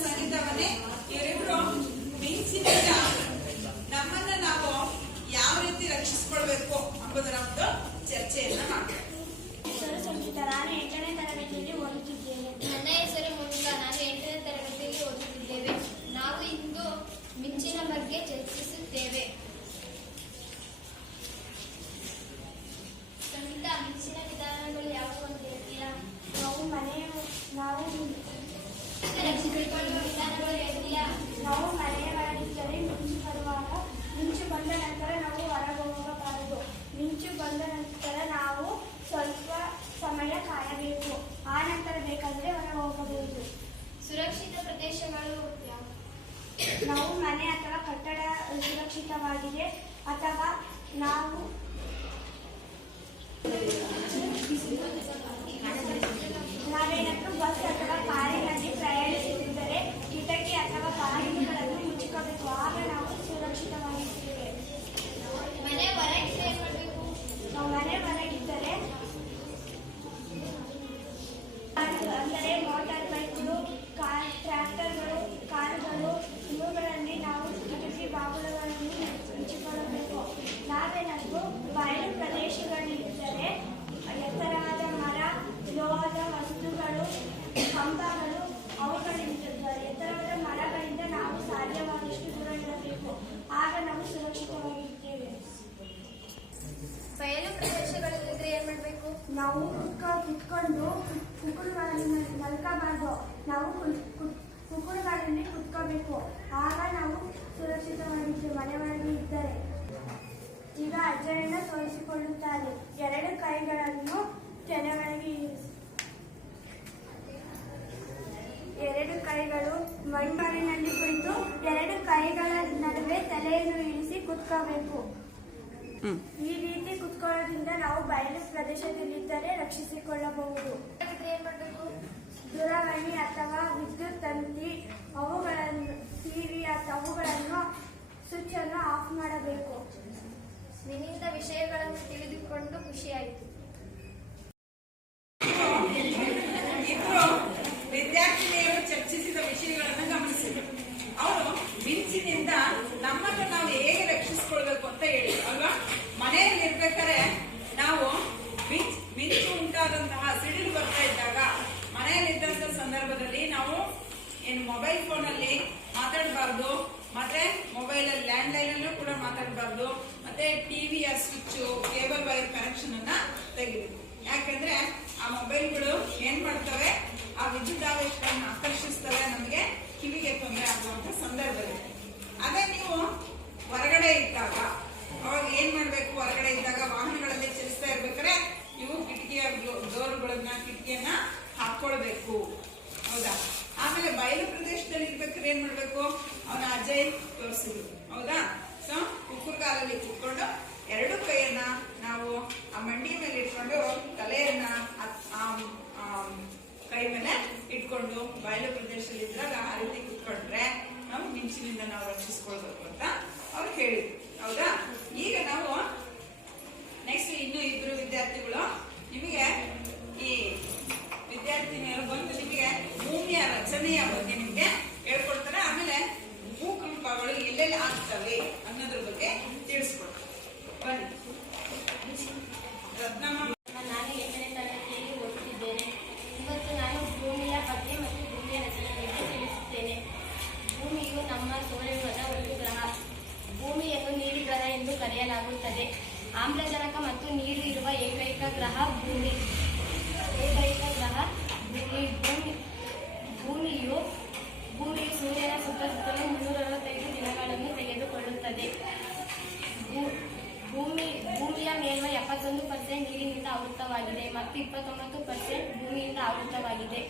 ಸಂಗೀತವನ್ನೇ ಇವರಿಬ್ರು ಮಿಂಚಿನಿಂದ ನಮ್ಮನ್ನ ನಾವು ಯಾವ ರೀತಿ ರಕ್ಷಿಸಿಕೊಳ್ಬೇಕು ಎಂಬುದರ ಒಂದು ಚರ್ಚೆಯನ್ನ ಮಾಡ್ತೇವೆ. ನಾನು 8ನೇ ತರಗತಿಯಲ್ಲಿ ಓದುತ್ತಿದ್ದೇನೆ. ನನ್ನ ಹೆಸರು ಮೋನಿಕಾ. ನಾನು 8ನೇ ತರಗತಿಯಲ್ಲಿ ಓದುತ್ತಿದ್ದೇವೆ. ನಾವು ಇಂದು ಮಿಂಚಿನ ಬಗ್ಗೆ ಚರ್ಚಿಸುತ್ತೇವೆ. ಸಂಗೀತ, ಮಿಂಚಿನ ವಿಧಾನಗಳು ಯಾವುವು ಅಂತ ಹೇಳ್ತೀರಾ? ನಾವು ರಕ್ಷಿಸಿಕೊಳ್ಳುವ ವಿಧಾನಗಳು ಹೇಳ್ತೀರಾ? ನಾವು ಮನೆಯ ಒಳಗಿದ್ದರೆ ಮಿಂಚು ಬರುವಾಗ ಮಿಂಚು ಬಂದ ನಂತರ ನಾವು ಹೊರಗೆ ಹೋಗಬಾರದು. ಮಿಂಚು ಬಂದ ನಂತರ ನಾವು ಸ್ವಲ್ಪ ಸಮಯ ಕಾಯಬೇಕು. ಆ ನಂತರ ಬೇಕಾದರೆ ಹೊರಗೆ ಹೋಗಬಹುದು. ಸುರಕ್ಷಿತ ಪ್ರದೇಶಗಳು ಯಾವುವು? ನಾವು ಮನೆ ಅಥವಾ ಕಟ್ಟಡ ಸುರಕ್ಷಿತವಾಗಿದೆ ಅಥವಾ ನಾವು ನಾವೇನಾದರೂ ಬಸ್ ಅಥವಾ ಕಾರಿನಲ್ಲಿ ಪ್ರಯಾಣಿಸುತ್ತಿದ್ದರೆ ಕಿಟಕಿ ಅಥವಾ ಬಾಗಿಲುಗಳನ್ನು ಮುಚ್ಚಿಕೊಳ್ಳಬೇಕು. ಆಗ ನಾವು ಸುರಕ್ಷಿತವಾಗಿರ್ತೇವೆ. ಮನೆ ಹೊರಗಿದ್ರೆ ಏನ್ ಮಾಡಬೇಕು? ನಾವು ಮನೆ ಹೊರಗಿದ್ದರೆ ಅಂದರೆ ಮೋಟಾರ್ ಬೈಕ್ಗಳು, ಟ್ರ್ಯಾಕ್ಟರ್ಗಳು, ಕಾರುಗಳು ಇವುಗಳಲ್ಲಿ ನಾವು ಕಿಟಕಿ ಬಾಗಿಲುಗಳನ್ನು ಮುಚ್ಚಿಕೊಳ್ಳಬೇಕು. ನಾವೇನಾದರೂ ನಾವು ಕುತ್ಕೊಂಡು ಕುಕ್ಕುಳುಗಳಲ್ಲಿ ಮಲ್ಕಬಾರ್ದು. ನಾವು ಕುಕ್ಕುಳುಗಳಲ್ಲಿ ಕುತ್ಕೋಬೇಕು. ಆಗ ನಾವು ಸುರಕ್ಷಿತವಾಗಿದ್ದೇವೆ. ಮನೆ ಒಳಗೆ ಇದ್ದರೆ ಈಗ ಅಜ್ಜನನ್ನು ತೋರಿಸಿಕೊಳ್ಳುತ್ತಾರೆ. 2 ಕೈಗಳನ್ನು ಕೆಳಗೆ ಇರಿಸಿ. 2 ಕೈಗಳು ಮಣ್ಣಿನಲ್ಲಿ ಕುಳಿತು 2 ಕೈಗಳ ನಡುವೆ ತಲೆಯನ್ನು ಇಳಿಸಿ ಕುತ್ಕೋಬೇಕು. ಈ ರೀತಿ ಕುತ್ಕೊಳ್ಳೋದ್ರಿಂದ ನಾವು ಬಯಲು ಪ್ರದೇಶದಲ್ಲಿದ್ದರೆ ರಕ್ಷಿಸಿಕೊಳ್ಳಬಹುದು. ಏನ್ ಮಾಡ್ಬೇಕು? ದೂರವಾಣಿ ಅಥವಾ ವಿದ್ಯುತ್ ತಂತಿ ಅವುಗಳನ್ನು ಟಿವಿ ಅವುಗಳನ್ನು ಸ್ವಿಚ್ ಅನ್ನು ಆಫ್ ಮಾಡಬೇಕು. ನಿನ್ನಿಂದ ವಿಷಯಗಳನ್ನು ತಿಳಿದುಕೊಂಡು ಖುಷಿಯಾಯಿತು. ಇಬ್ಬರು ವಿದ್ಯಾರ್ಥಿನಿಯರು ಚರ್ಚಿಸಿದ ವಿಷಯಗಳನ್ನು ಗಮನಿಸಿದರು. ಅವರು ಮಿಂಚಿನಿಂದ ನಮ್ಮನ್ನು ನಾವು ಹೇಗೆ ರಕ್ಷಿಸಿಕೊಳ್ಬೇಕು ಅಂತ ಹೇಳಿ ಅಲ್ವಾ. ಮನೆಯಲ್ಲಿ ಇರ್ಬೇಕಾದ್ರೆ ನಾವು ಮಿಂಚು ಉಂಟಾದಂತಹ ಸಿಡಿಲು ಬರ್ತಾ ಇದ್ದಾಗ ಮನೆಯಲ್ಲಿದ್ದಂತ ಸಂದರ್ಭದಲ್ಲಿ ನಾವು ಮೊಬೈಲ್ ಫೋನ್ ಅಲ್ಲಿ ಮಾತಾಡಬಾರ್ದು, ಮತ್ತೆ ಮೊಬೈಲ್ ಅಲ್ಲಿ ಲ್ಯಾಂಡ್ಲೈನ್ ಅಲ್ಲೂ ಕೂಡ ಮಾತಾಡಬಾರ್ದು, ಮತ್ತೆ ಟಿವಿಯ ಸ್ವಿಚ್ ಕೇಬಲ್ ವೈರ್ ಕನೆಕ್ಷನ್ ಅನ್ನ ತೆಗಿಬೇಕು. ಯಾಕಂದ್ರೆ ಆ ಮೊಬೈಲ್ಗಳು ಏನ್ ಮಾಡ್ತವೆ, ಆ ವಿದ್ಯುದಾವೇಶಗಳನ್ನ ಆಕರ್ಷಿಸ್ತವೆ, ನಮಗೆ ಕಿವಿಗೆ ತೊಂದರೆ ಆಗುವಂತ ಸಂದರ್ಭದಲ್ಲಿ. ಅದೇ ನೀವು ಹೊರಗಡೆ ಇದ್ದಾಗ ಅವಾಗ ಏನ್ ಮಾಡ್ಬೇಕು, ಹೊರಗಡೆ ಇದ್ದಾಗ ವಾಹನಗಳಲ್ಲಿ ಚಲಿಸ್ತಾ ಇರ್ಬೇಕಾದ್ರೆ ನೀವು ಕಿಟಕಿಯನ್ನ ಹಾಕೊಳ್ಬೇಕು. ಹೌದಾ. ಆಮೇಲೆ ಬಯಲು ಪ್ರದೇಶದಲ್ಲಿ ಇರ್ಬೇಕಾದ್ರೆ ಏನ್ ಮಾಡ್ಬೇಕು, ಅವನ ಅಜಯ್ ತೋರಿಸಿದ್ರು. ಹೌದಾ. ಸೊ ಕುಕ್ಕುರ್ಗಾಲಲ್ಲಿ ಕುತ್ಕೊಂಡು 2 ಕೈಯನ್ನ ನಾವು ಆ ಮಂಡಿ ಮೇಲೆ ಇಟ್ಕೊಂಡು ತಲೆಯನ್ನ ಕೈ ಮೇಲೆ ಇಟ್ಕೊಂಡು ಬಯಲು ಪ್ರದೇಶದಲ್ಲಿ ಇದ್ದಾಗ ಆ ರೀತಿ ಕುತ್ಕೊಂಡ್ರೆ ನಾವು ಮಿಂಚಿನಿಂದ ನಾವು ರಕ್ಷಿಸ್ಕೊಳ್ಬೇಕು ಅಂತ ಅವ್ರು ಹೇಳಿದ್ರು. ಹೌದಾ. ಈಗ ನಾವು ನೆಕ್ಸ್ಟ್ ಇನ್ನು 2 ವಿದ್ಯಾರ್ಥಿಗಳು ನಿಮಗೆ ಈ ವಿದ್ಯಾರ್ಥಿನಿಯರು ಬಂದು ನಿಮಗೆ ಭೂಮಿಯ ರಚನೆಯ ಬಗ್ಗೆ ನಿಮಗೆ ಹೇಳ್ಕೊಡ್ತಾರೆ. ಆಮೇಲೆ ಭೂಕಂಪಗಳು ಎಲ್ಲೆಲ್ಲಿ ಆಗ್ತವೆ ಅನ್ನೋದ್ರ ಬಗ್ಗೆ ತಿಳಿಸ್ಕೊಡ್ತಾರೆ. ಬನ್ನಿ. ರತ್ನಮ್ಮ. ನಾನು 8ನೇ ತರಗತಿಯಲ್ಲಿ ಓದುತ್ತಿದ್ದೇನೆ. ಇವತ್ತು ನಾನು ಭೂಮಿಯ ಬಗ್ಗೆ ಮತ್ತು ಭೂಮಿಯ ರಚನೆ ಬಗ್ಗೆ ತಿಳಿಸುತ್ತೇನೆ. ಭೂಮಿಯು ನಮ್ಮ ಸೌರವ್ಯೂಹದ ಒಂದು ಗ್ರಹ. ಭೂಮಿಯನ್ನು ನೀಲಿ ಗ್ರಹ ಎಂದು ಕರೆಯಲಾಗುತ್ತದೆ. ಆಮ್ಲಜನಕ ಮತ್ತು ನೀರು ಇರುವ ಏಕೈಕ ಗ್ರಹ ಭೂಮಿ. ಭೂಮಿಯು ಸೂರ್ಯನ ಸುತ್ತಲೂ 365 ದಿನಗಳನ್ನು ತೆಗೆದುಕೊಳ್ಳುತ್ತದೆ. ಭೂಮಿಯ ಮೇಲ್ಮೈ 71% ನೀರಿನಿಂದ ಆವೃತವಾಗಿದೆ ಮತ್ತು 29% ಭೂಮಿಯಿಂದ ಆವೃತವಾಗಿದೆ.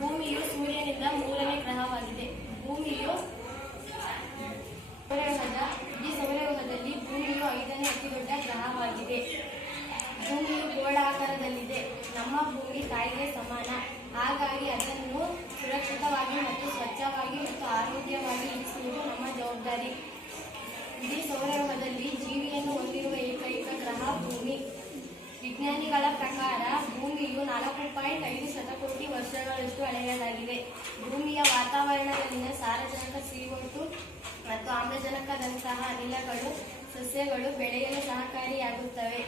ಭೂಮಿಯು ಸೂರ್ಯನಿಂದ 3ನೇ ಗ್ರಹವಾಗಿದೆ. ಭೂಮಿಯು ಸೌರವ್ಯೂಹದಲ್ಲಿ ಭೂಮಿಯು 5ನೇ ಅತಿದೊಡ್ಡ ಗ್ರಹವಾಗಿದೆ. ಭೂಮಿಯು ಗೋಳಾಕಾರದಲ್ಲಿದೆ. ನಮ್ಮ ಭೂಮಿ ತಾಯಿಗೆ ಸಮಾನ. ಹಾಗಾಗಿ ಅದನ್ನು ಸುರಕ್ಷಿತವಾಗಿ ಮತ್ತು ಸ್ವಚ್ಛವಾಗಿ ಮತ್ತು ಆರೋಗ್ಯವಾಗಿ ಇರಿಸುವುದು ನಮ್ಮ ಜವಾಬ್ದಾರಿ. ಇಡೀ ಸೌರವ್ಯೂಹದಲ್ಲಿ ಜೀವಿಯನ್ನು ಹೊಂದಿರುವ ಏಕೈಕ ಗ್ರಹ ಭೂಮಿ. ವಿಜ್ಞಾನಿಗಳ ಪ್ರಕಾರ ಭೂಮಿಯು 4.5 ಶತಕೋಟಿ ವರ್ಷಗಳಷ್ಟು ಹಳೆಯದಾಗಿದೆ. ಭೂಮಿಯ ವಾತಾವರಣದಲ್ಲಿನ ಸಾರಜನಕ CO2 ಮತ್ತು ಆಮ್ಲಜನಕದಂತಹ ಅನಿಲಗಳು ಸಸ್ಯಗಳು ಬೆಳೆಯಲು ಸಹಕಾರಿಯಾಗುತ್ತವೆ.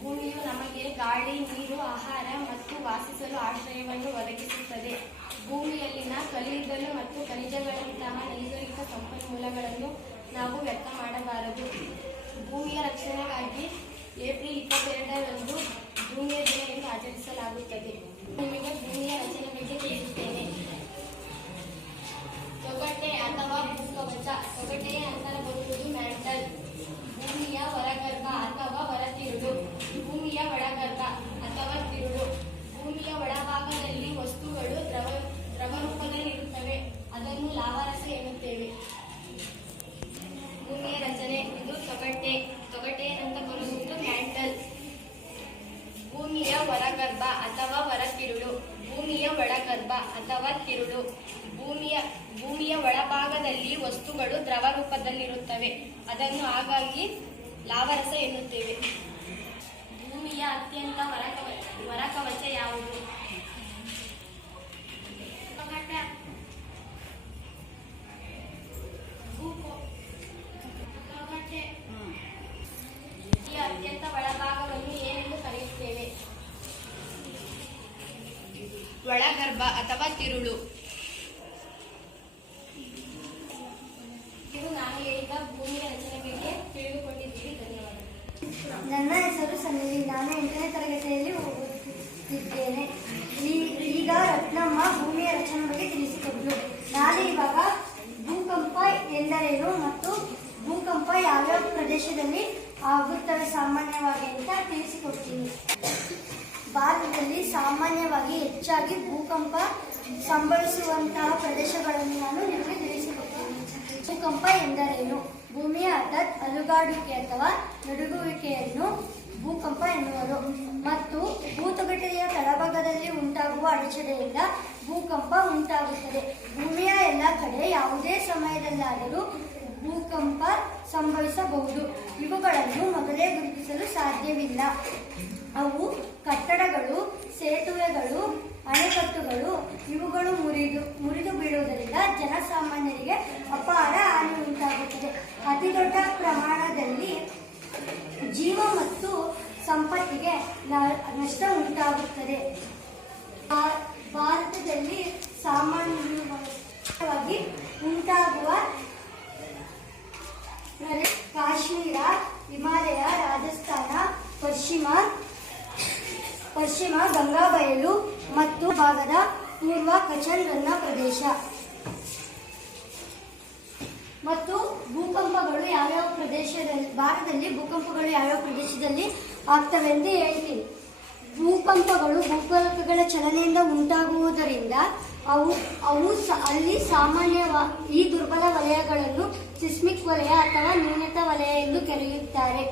ಭೂಮಿಯು ನಮಗೆ ಗಾಳಿ, ನೀರು, ಆಹಾರ ಮತ್ತು ವಾಸಿಸಲು ಆಶ್ರಯವನ್ನು ಒದಗಿಸುತ್ತದೆ. ಭೂಮಿಯಲ್ಲಿನ ಕಲ್ಲಿದ್ದಲು ಮತ್ತು ಖನಿಜಗಳಂತಹ ನೈಸರ್ಗಿಕ ಸಂಪನ್ಮೂಲಗಳನ್ನು ನಾವು ವ್ಯರ್ಥ ಮಾಡಬಾರದು. ಭೂಮಿಯ ರಕ್ಷಣೆಗಾಗಿ ಏಪ್ರಿಲ್ 22ರಂದು ಭೂಮಿಯ ದಿನ ಎಂದು ಆಚರಿಸಲಾಗುತ್ತದೆ. ನಿಮಗೆ ಭೂಮಿಯ ರಚನೆ ಬಗ್ಗೆ ತಿಳಿಸುತ್ತೇನೆ. ತೊಗಟೆ ಅಥವಾ ಭೂಕವಚ. ತೊಗಟೆಯ ನಂತರ ಬರುವುದು ಮ್ಯಾಂಟಲ್. ಭೂಮಿಯ ಹೊರಗರ್ಭ ಅಥವಾ ಹೊರತಿರುಳು. ಭೂಮಿಯ ಒಳಗರ್ಭ ಅಥವಾ ತಿರುಳು. ಭೂಮಿಯ ಒಳಭಾಗದಲ್ಲಿ ವಸ್ತುಗಳು ದ್ರವ ರೂಪದಲ್ಲಿರುತ್ತವೆ. ಅದನ್ನು ಲಾವಾರಸ ಎನ್ನುತ್ತೇವೆ. ಭೂಮಿಯ ರಚನೆ ಇದು ತೊಗಟೆ. ತೊಗಟೆಯ ನಂತರ ಬರುವುದು ಮ್ಯಾಂಟಲ್. ಭೂಮಿಯ ಹೊರಗರ್ಭ ಅಥವಾ ಹೊರತಿರುಳು. ಭೂಮಿಯ ಒಳಗರ್ಭ ಅಥವಾ ತಿರುಳು. ಭೂಮಿಯ ಒಳಭಾಗದಲ್ಲಿ ವಸ್ತುಗಳು ದ್ರವ ರೂಪದಲ್ಲಿರುತ್ತವೆ. ಅದನ್ನು ಹಾಗಾಗಿ ಲಾವರಸ ಎನ್ನುತ್ತೇವೆ. ಭೂಮಿಯ ಅತ್ಯಂತ ಹೊರಕವಚ ಯಾವುದು? ಈ ಅತ್ಯಂತ ಒಳಭಾಗವನ್ನು ಏನೆಂದು ಕರೆಯುತ್ತೇವೆ? ಒಳಗರ್ಭ ಅಥವಾ ತಿರುಳು. ಇದು ನಾನು ಹೇಳಿದ ಭೂಮಿಯ ರಚನೆ ಬಗ್ಗೆ ತಿಳಿದುಕೊಂಡಿದ್ದೀರಿ. ಧನ್ಯವಾದ. ನನ್ನ ಹೆಸರು ಸನ್ನಿಧಿ. ನಾನು 8ನೇ ತರಗತಿಯಲ್ಲಿ ಓದುತ್ತಿದ್ದೇನೆ. ಈಗ ರತ್ನಮ್ಮ ಭೂಮಿಯ ರಚನೆ ಬಗ್ಗೆ ತಿಳಿಸಿಕೊಟ್ರು. ನಾನು ಇವಾಗ ಭೂಕಂಪ ಎಂದರೇನು ಮತ್ತು ಭೂಕಂಪ ಯಾವ್ಯಾವ ಪ್ರದೇಶದಲ್ಲಿ ಆಗುತ್ತವೆ ಸಾಮಾನ್ಯವಾಗಿ ಅಂತ ತಿಳಿಸಿಕೊಡ್ತೀನಿ. ಭಾರತದಲ್ಲಿ ಸಾಮಾನ್ಯವಾಗಿ ಹೆಚ್ಚಾಗಿ ಭೂಕಂಪ ಸಂಭವಿಸುವಂತಹ ಪ್ರದೇಶಗಳನ್ನು ನಾನು ನಿಮಗೆ ತಿಳಿಸಿಕೊಡ್ತೀನಿ. ಭೂಕಂಪ ಎಂದರೇನು? ಭೂಮಿಯ ಹಠಾತ್ ಅಲುಗಾಡುವಿಕೆ ಅಥವಾ ನಡುಗುವಿಕೆಯನ್ನು ಭೂಕಂಪ ಎನ್ನುವರು ಮತ್ತು ಭೂತುಗಟೆಯ ತಳಭಾಗದಲ್ಲಿ ಉಂಟಾಗುವ ಅಡಚಣೆಯಿಂದ ಭೂಕಂಪ ಉಂಟಾಗುತ್ತದೆ. ಭೂಮಿಯ ಎಲ್ಲ ಕಡೆ ಯಾವುದೇ ಸಮಯದಲ್ಲಾದರೂ ಭೂಕಂಪ ಸಂಭವಿಸಬಹುದು. ಇವುಗಳನ್ನು ಮೊದಲೇ ಗುರುತಿಸಲು ಸಾಧ್ಯವಿಲ್ಲ. ಅವು ಕಟ್ಟಡಗಳು, ಸೇತುವೆಗಳು, ಅಣೆಕಟ್ಟುಗಳು ಇವುಗಳು ಮುರಿದು ಬೀಳುವುದರಿಂದ ಜನಸಾಮಾನ್ಯರಿಗೆ ಅಪಾರ ಹಾನಿ ಉಂಟಾಗುತ್ತದೆ. ಅತಿ ದೊಡ್ಡ ಪ್ರಮಾಣದಲ್ಲಿ ಜೀವ ಮತ್ತು ಸಂಪತ್ತಿಗೆ ನಷ್ಟ ಉಂಟಾಗುತ್ತದೆ. ಭಾರತದಲ್ಲಿ ಸಾಮಾನ್ಯವಾಗಿ ಉಂಟಾಗುವ ಕಾಶ್ಮೀರ, ಹಿಮಾಲಯ, ರಾಜಸ್ಥಾನ, ಪಶ್ಚಿಮ ಗಂಗಾ ಬಯಲು ಮತ್ತು ಭಾಗದ ಪೂರ್ವ ಕಚನ್ ರನ್ನ ಪ್ರದೇಶ. ಮತ್ತು ಭೂಕಂಪಗಳು ಯಾವ್ಯಾವ ಪ್ರದೇಶದಲ್ಲಿ ಭಾರತದಲ್ಲಿ ಭೂಕಂಪಗಳು ಯಾವ್ಯಾವ ಪ್ರದೇಶದಲ್ಲಿ ಆಗ್ತವೆ ಎಂದು ಹೇಳ್ತೀನಿ. ಭೂಕಂಪಗಳು ಭೂಕಂಪಗಳ ಚಲನೆಯಿಂದ ಉಂಟಾಗುವುದರಿಂದ ಅಲ್ಲಿ ಸಾಮಾನ್ಯವಾಗಿ ಈ ದುರ್ಬಲ ವಲಯಗಳನ್ನು ಸಿಸ್ಮಿಕ್ ವಲಯ ಅಥವಾ ನ್ಯೂನತಾ ವಲಯ ಎಂದು ಕರೆಯುತ್ತಾರೆ.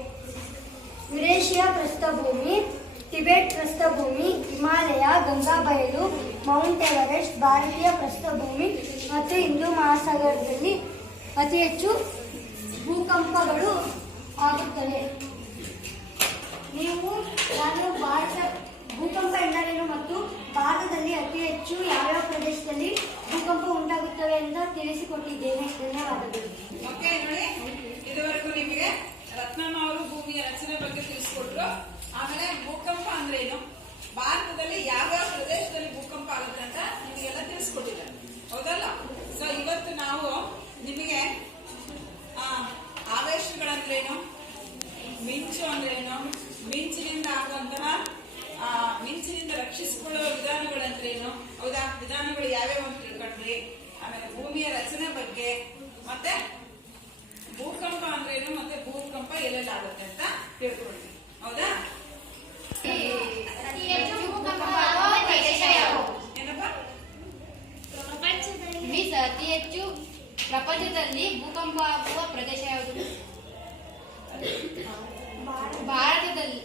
ಯುರೇಷಿಯಾ ಪ್ರಸ್ಥಭೂಮಿ, ಟಿಬೆಟ್ ಪ್ರಸ್ಥಭೂಮಿ, ಹಿಮಾಲಯ, ಗಂಗಾ ಬಯಲು, ಮೌಂಟ್ ಎವರೆಸ್ಟ್, ಭಾರತೀಯ ಪ್ರಸ್ಥಭೂಮಿ ಮತ್ತು ಹಿಂದೂ ಮಹಾಸಾಗರದಲ್ಲಿ ಅತಿ ಹೆಚ್ಚು ಭೂಕಂಪಗಳು ಆಗುತ್ತವೆ. ನಾನು ಭೂಕಂಪ ಎಂದರೇನು ಮತ್ತು ಭಾರತದಲ್ಲಿ ಅತಿ ಹೆಚ್ಚು ಯಾವ್ಯಾವ ಪ್ರದೇಶದಲ್ಲಿ ಭೂಕಂಪ ಉಂಟಾಗುತ್ತವೆ ಅಂತ ತಿಳಿಸಿಕೊಟ್ಟಿದ್ದೇನೆ. ಧನ್ಯವಾದಗಳು. ಓಕೆ ನೋಡಿ, ಇದುವರೆಗೂ ನಿಮಗೆ ರತ್ನಮ್ಮ ಅವರು ಭೂಮಿಯ ರಚನೆ ಬಗ್ಗೆ ತಿಳಿಸಿಕೊಟ್ರು. ಆಮೇಲೆ ಭೂಕಂಪ ಅಂದ್ರೆ ಏನು, ಭಾರತದಲ್ಲಿ ಯಾವ್ಯಾವ ಪ್ರದೇಶದಲ್ಲಿ ಭೂಕಂಪ ಆಗುತ್ತೆ ಅಂತ ನಿಮಗೆಲ್ಲ ತಿಳಿಸ್ಕೊಟ್ಟಿದ್ದಾರೆ, ಹೌದಲ್ಲ? ಸೊ ಇವತ್ತು ನಾವು ನಿಮಗೆ ಆವೇಶಗಳಂದ್ರೇನು, ಮಿಂಚು ಅಂದ್ರೇನು, ಮಿಂಚಿನಿಂದ ಆಗುವಂತಹ ಮಿಂಚಿನಿಂದ ರಕ್ಷಿಸಿಕೊಳ್ಳುವ ವಿಧಾನಗಳಂದ್ರೇನು, ಹೌದಾ, ವಿಧಾನಗಳು ಯಾವ್ಯಾವ ಅಂತ ತಿಳ್ಕೊಂಡ್ರಿ. ಆಮೇಲೆ ಭೂಮಿಯ ರಚನೆ ಬಗ್ಗೆ, ಮತ್ತೆ ಭೂಕಂಪ ಅಂದ್ರೇನು, ಮತ್ತೆ ಭೂಕಂಪ ಎಲ್ಲೆಲ್ಲಾಗುತ್ತೆ ಅಂತ ತಿಳ್ಕೊಂಡ್ರಿ, ಹೌದಾ? ಏನಪ್ಪ? ಅತಿ ಹೆಚ್ಚು ಪ್ರಪಂಚದಲ್ಲಿ ಭೂಕಂಪ ಆಗುವ ಪ್ರದೇಶ ಯಾವುದು? ಭಾರತದಲ್ಲಿ.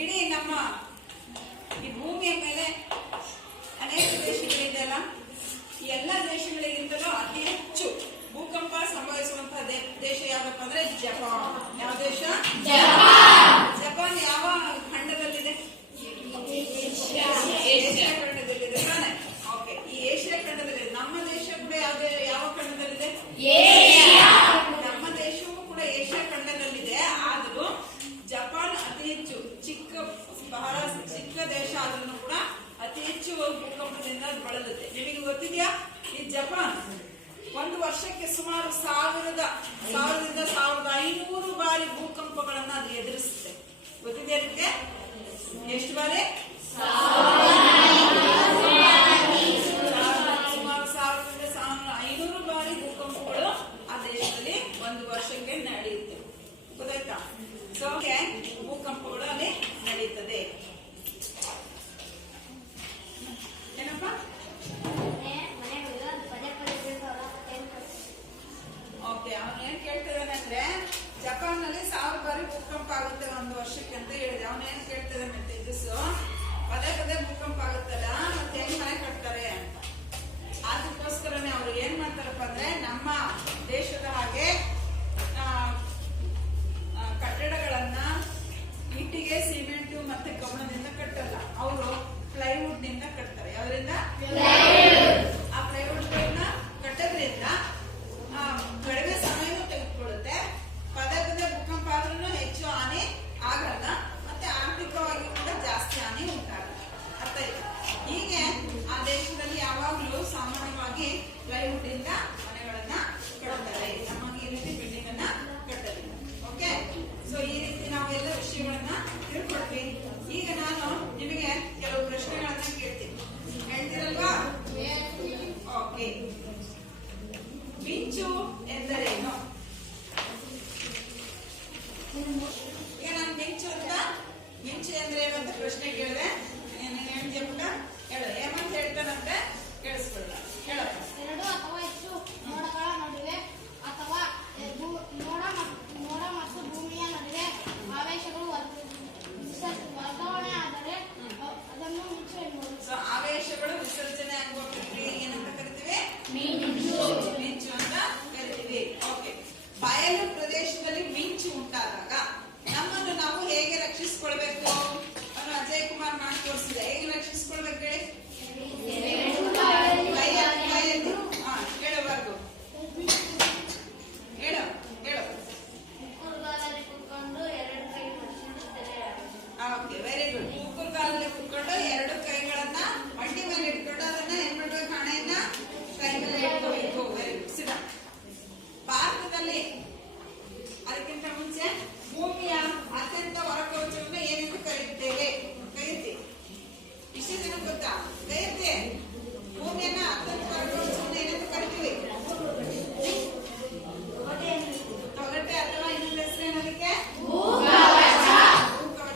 ಇಡೀ ನಮ್ಮ ಈ ಭೂಮಿಯ ಮೇಲೆ ಅನೇಕ ದೇಶಗಳಿದೆಯಲ್ಲ, ಈ ಎಲ್ಲ ದೇಶಗಳಿಗಿಂತಲೂ ಅತಿ ಹೆಚ್ಚು ಭೂಕಂಪ ಸಂಭವಿಸುವಂತಹ ದೇಶ ಯಾವಪ್ಪ ಅಂದ್ರೆ ಜಪಾನ್. ಯಾವ ದೇಶ? ಜಪಾನ್ ಯಾವ ಖಂಡದಲ್ಲಿದೆ? ಏಷ್ಯಾ ಖಂಡದಲ್ಲಿದೆ ತಾನೆ? ಓಕೆ, ಈ ಏಷ್ಯಾ ಖಂಡದಲ್ಲಿದೆ. ನಮ್ಮ ದೇಶ ಕೂಡ ಯಾವ ಖಂಡದಲ್ಲಿದೆ? ನಮ್ಮ ದೇಶವೂ ಕೂಡ ಏಷ್ಯಾ ಖಂಡದಲ್ಲಿದೆ. ಆದ್ರೂ ಜಪಾನ್ ಅತಿ ಹೆಚ್ಚು ಬಹಳ ಚಿಕ್ಕ ದೇಶ ಆದ್ರೂ ಕೂಡ ಅತಿ ಹೆಚ್ಚು ಭೂಕಂಪದಿಂದ ಬಳಲುತ್ತೆ. ನಿಮಗೆ ಗೊತ್ತಿದೆಯಾ, ಈ ಜಪಾನ್ ಒಂದು ವರ್ಷಕ್ಕೆ ಸುಮಾರು 1000ರಿಂದ 1500 ಬಾರಿ ಭೂಕಂಪಗಳನ್ನ ಅದು ಎದುರಿಸುತ್ತೆ. ಗೊತ್ತಿದೆಯಾ ನಿಮಗೆ? ಎಷ್ಟು ಬಾರಿ? ಸುಮಾರು 1000ರಿಂದ 1500 ಬಾರಿ ಭೂಕಂಪಗಳು ಆ ದೇಶದಲ್ಲಿ ಒಂದು ವರ್ಷಕ್ಕೆ ನಡೆಯುತ್ತೆ. ಗೊತ್ತಾಯ್ತಾ? ಸೊ ಭೂಕಂಪಗಳು ಅಲ್ಲಿ ನಡೆಯುತ್ತದೆ. ಏನಪ್ಪ? ಓಕೆ, ಅವನು ಏನ್ ಕೇಳ್ತಿದ್ದಾನೆ ಅಂದ್ರೆ ಜಪಾನ್ ನಲ್ಲಿ 1000 ಬಾರಿ ಭೂಕಂಪ ಆಗುತ್ತೆ ಒಂದು ವರ್ಷಕ್ಕೆ ಅಂತ ಹೇಳಿದೆ. ಅವನು ಏನ್ ಕೇಳ್ತಿದ್ದಾನೆ ಅಂತ ಇದ್ದಿಸು ಪದೇ ಪದೇ ಭೂಕಂಪ ಆಗುತ್ತಲ್ಲ, ಮತ್ತೆ ಹೆಂಗ್ ಮನೆ ಕಟ್ತಾರೆ ಅಂತ. ಅದಕ್ಕೋಸ್ಕರನೇ ಅವ್ರು ಏನ್ ಮಾಡ್ತಾರಪ್ಪ ಅಂದ್ರೆ ನಮ್ಮ ದೇಶದ ಹಾಗೆ ಕಟ್ಟಡಗಳನ್ನ ಇಟ್ಟಿಗೆ, ಸಿಮೆಂಟು ಮತ್ತೆ ಕಬ್ಬಿಣದಿಂದ ಕಟ್ಟಲ್ಲ. ಅವರು ಪ್ಲೈವುಡ್ ನಿಂದ ಕಟ್ತಾರೆ. ಯಾವ್ದ್ರಿಂದ? ಆ ಪ್ಲೈವುಡ್ ಕಟ್ಟೋದ್ರಿಂದ ಕಡಿಮೆ ಸಮಯನೂ ತೆಗೆದುಕೊಳ್ಳುತ್ತೆ. ಪದೇ ಪದೇ ಭೂಕಂಪ ಆದ್ರೂ ಹೆಚ್ಚು ಹಾನಿ ಆಗಲ್ಲ, ಮತ್ತೆ ಆರ್ಥಿಕವಾಗಿ ಕೂಡ ಜಾಸ್ತಿ ಹಾನಿ ಉಂಟಾಗಲ್ಲ. ಅರ್ಥ ಆಯ್ತಾ? ಹೀಗೆ ಆ ದೇಶದಲ್ಲಿ ಯಾವಾಗಲೂ ಸಾಮಾನ್ಯವಾಗಿ ಪ್ಲೈವುಡ್ ಇಂದ ಮನೆಗಳನ್ನ ಈಗ ನಾನು ಮಿಂಚು ಅಂದ್ರೆ ಏನು ಅಂತ ಪ್ರಶ್ನೆ ಕೇಳಿದೆ. ನೀನು ಹೇಳ್ತೀಯ ಪುಟ್ಟ? ಹೇಳು. ಏಮಂತ ಹೇಳ್ತಾನಂತೆ ಕೇಳಿಸ್ಕೊಳ್ಳ. ಹೇಳಪ್ಪ. 2 ಅಥವಾ ಹೆಚ್ಚು ಮೋಡಗಳ ನಡುವೆ ಅಥವಾ ಮೋಡ ಮತ್ತು ಭೂಮಿಯ ನಡುವೆ ಆವೇಶಗಳು ವರ್ಗಾವಣೆ ಆದರೆ ಅದನ್ನು ಮಿಂಚು ಎನ್ನುವುದು. ಸೊ ಆವೇಶಗಳು ವಿಸರ್ಜನೆ ಆಗುವ ಪ್ರಕ್ರಿಯೆ ಏನಂತ ಕರಿತೀವಿ? ಮಿಂಚು ಅಂತ ಕರಿತೀವಿ. ಓಕೆ. ಬಯಲು ಪ್ರದೇಶದಲ್ಲಿ ಮಿಂಚು ಉಂಟಾದಾಗ ನಮ್ಮನ್ನು ನಾವು ಹೇಗೆ ರಕ್ಷಿಸಿಕೊಳ್ಬೇಕು ಅನ್ನೋ ಅಜಯ್ ಕುಮಾರ್ ಮಾಡಿ ತೋರಿಸಿದೆ. ಹೇಗೆ ರಕ್ಷಿಸಿಕೊಳ್ಬೇಕು ಹೇಳಿ? ಹೇಳಬಾರ್ದು. ಹೇಳು. ಮುಕ್ಕುರುಗಾಲಲ್ಲಿ ಕುತ್ಕೊಂಡು 2 ಕೈ ಮಡಿಕೊಂಡು ತಲೆ ಓಕೆ, ವೆರಿ ಗುಡ್. ಮುಕ್ಕುರುಗಾಲಲ್ಲಿ ಕುತ್ಕೊಂಡು 2 ಕೈಗಳನ್ನ ಮಂಡಿ ಮೇಲೆ ಇಟ್ಕೊಂಡು ಅದನ್ನ ಏನ್ ಮಾಡ್ಬೇಕು? ಹಣೆಯನ್ನ ಕೈ ಮೇಲೆ ಇಟ್ಕೋಬೇಕು. Very good. ಸಿದ್ಧ. ಭಾರತದಲ್ಲಿ ಅದಕ್ಕಿಂತ ಮುಂಚೆ ಭೂಮಿಯ ಅತ್ಯಂತ ಹೊರಕವಚವನ್ನು ಏನೆಂದು ಕರೆಯುತ್ತೇವೆ? ಕರೀತಿ. ಇಷ್ಟು ದಿನ ಗೊತ್ತಾ? ಕರೀತಿ. ಭೂಮಿಯನ್ನ ಅತ್ಯಂತ ಹೊರಕವಚವನ್ನು ಏನೆಂದು ಕರಿತೀವಿ? ತೊಗಟೆ ಅಥವಾ ಇನ್ನೊಂದು ಹೆಸರೇನು ಅದಕ್ಕೆ? ಭೂಕವಚ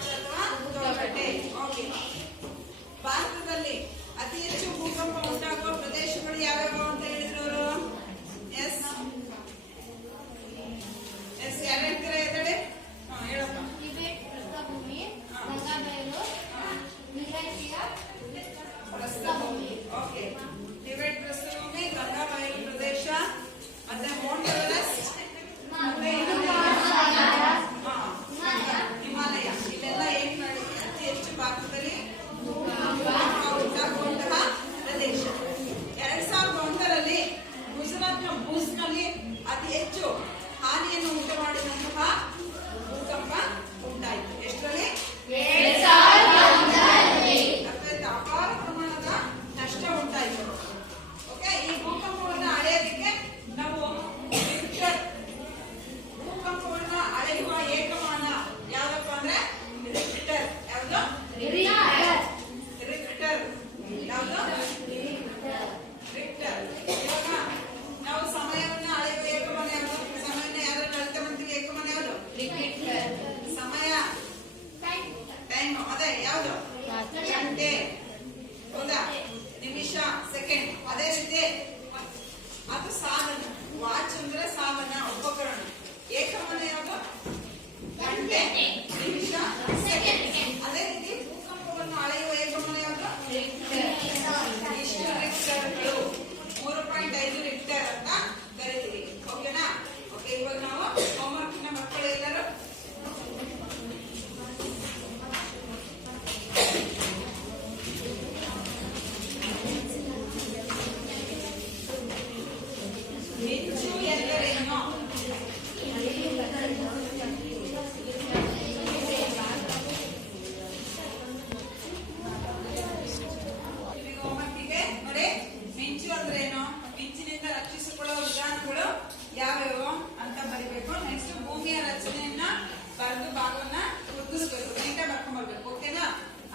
ಅಥವಾ ತೊಗಟೆ. ಓಕೆ. ಭಾರತದಲ್ಲಿ ಅತಿ ಹೆಚ್ಚು ಭೂಕಂಪ ಉಂಟಾಗುವ ಪ್ರದೇಶಗಳು ಯಾವ್ಯಾವ ಅಂತ ಹೇಳಿದ್ರು ಅವರು? ಎಸ್ ಯಾರು ಹೇಳ್ತೀರಾ? ಎದಡೆ ಹೇಳಪ್ಪ. ಟಿಬೆಟ್ ಪ್ರಸ್ಥಭೂಮಿ, ಗಂಗಾಬಯಲು, ನಿರಾಯಿಯ ಪ್ರಸ್ಥಭೂಮಿ. ಓಕೆ. ಟಿಬೆಟ್ ಪ್ರಸ್ಥಭೂಮಿ, ಗಂಗಾಬಯಲು ಪ್ರದೇಶ, ಮತ್ತೆ ಮೌಂಟ್ ಎವರೆಸ್ಟ್, ಮತ್ತೆ ಹಿಮಾಲಯ. ಇಲ್ಲೆಲ್ಲ ಏನ್ ಮಾಡಿ ಅತಿ ಹೆಚ್ಚು ಭಾರತದಲ್ಲಿ ಉಂಟಾಗುವಂತಹ ಪ್ರದೇಶ. 2001ರಲ್ಲಿ ಗುಜರಾತ್ನ ಭೂಜ್ನಲ್ಲಿ ಅತಿ ಹೆಚ್ಚು ಹಾನಿಯನ್ನು ಉಂಟು ಮಾಡಿದಂತಹ ಭೂಕಂಪ ಉಂಟಾಯಿತು. ಎಷ್ಟರಲ್ಲಿ? ಅಪಾರ ಪ್ರಮಾಣದ ನಷ್ಟ ಉಂಟಾಯಿತು. ಓಕೆ. ಈ ಭೂಕಂಪವನ್ನು ಅಳೆಯೋದಕ್ಕೆ ನಾವು ರಿಕ್ಟರ್ ಭೂಕಂಪವನ್ನು ಅಳೆಯುವ ಏಕಮಾನ ಯಾವ್ದಪ್ಪ ಅಂದ್ರೆ ರಿಕ್ಟರ್. ಯಾವ್ದು? ರಿಕ್ಟರ್. ಯಾವ್ದು? ರಿಕ್ಟರ್. ಇವಾಗ ನಾವು ಸಮಯವನ್ನು ಅಳೆಯುವ ಏಕಮಾನ ಯಾವುದು? ಸಮಯನ ಯಾವ್ದು ಅಳತೆ ಮಾಡ್ತೀವಿ? ಏಕಮಾನ ಯಾವುದು? ಸಮಯ, ಟೈಮ್. ಅದೇ ಯಾವುದು? ಗಂಟೆ. ಹೌದಾ? ನಿಮಿಷ, ಸೆಕೆಂಡ್. ಅದೇ ರೀತಿ ಅದು ಸಾಧನ. ವಾಚ್ ಅಂದ್ರೆ ಸಾಧನ, ಉಪಕರಣ. ಏಕಮಾನ ಯಾವುದು? ಗಂಟೆ, ನಿಮಿಷ, ಸೆಕೆಂಡ್. ಅದೇ ರೀತಿ ಭೂಕಂಪವನ್ನು ಅಳೆಯುವ ಏಕಮಾನ ಯಾವುದು? ಇಷ್ಟು ರಿಕ್ಟರ್ಗಳು. 3.5 ರಿಕ್ಟರ್ ಅಂತ ಕರಿತೀವಿ. ಓಕೆನಾ? ಓಕೆ. ಇವಾಗ ನಾವು ಹೋಮ್ವರ್ಕ್ ನ ಮಕ್ಕಳು ಎಲ್ಲರೂ ಮಿಂಚು ಎಂದರೇನು? ಹೋಮ್ವರ್ಕಿಗೆ ನೋಡಿ, ಮಿಂಚು ಅಂದ್ರೇನು, ಮಿಂಚಿನಿಂದ ರಕ್ಷಿಸಿಕೊಳ್ಳುವ ವಿಧಾನಗಳು ಯಾವ್ಯಾವು ಅಂತ ಬರಿಬೇಕು. ನೆಕ್ಸ್ಟ್ ಭೂಮಿಯ ರಚನೆಯನ್ನ ಬರೆದು ಭಾಗವನ್ನ ಗುರುತಿಸಬೇಕು. ನೀಟಾಗಿ ಬರ್ಕೊಂಡ್ಬರ್ಬೇಕು. ಓಕೆನಾ?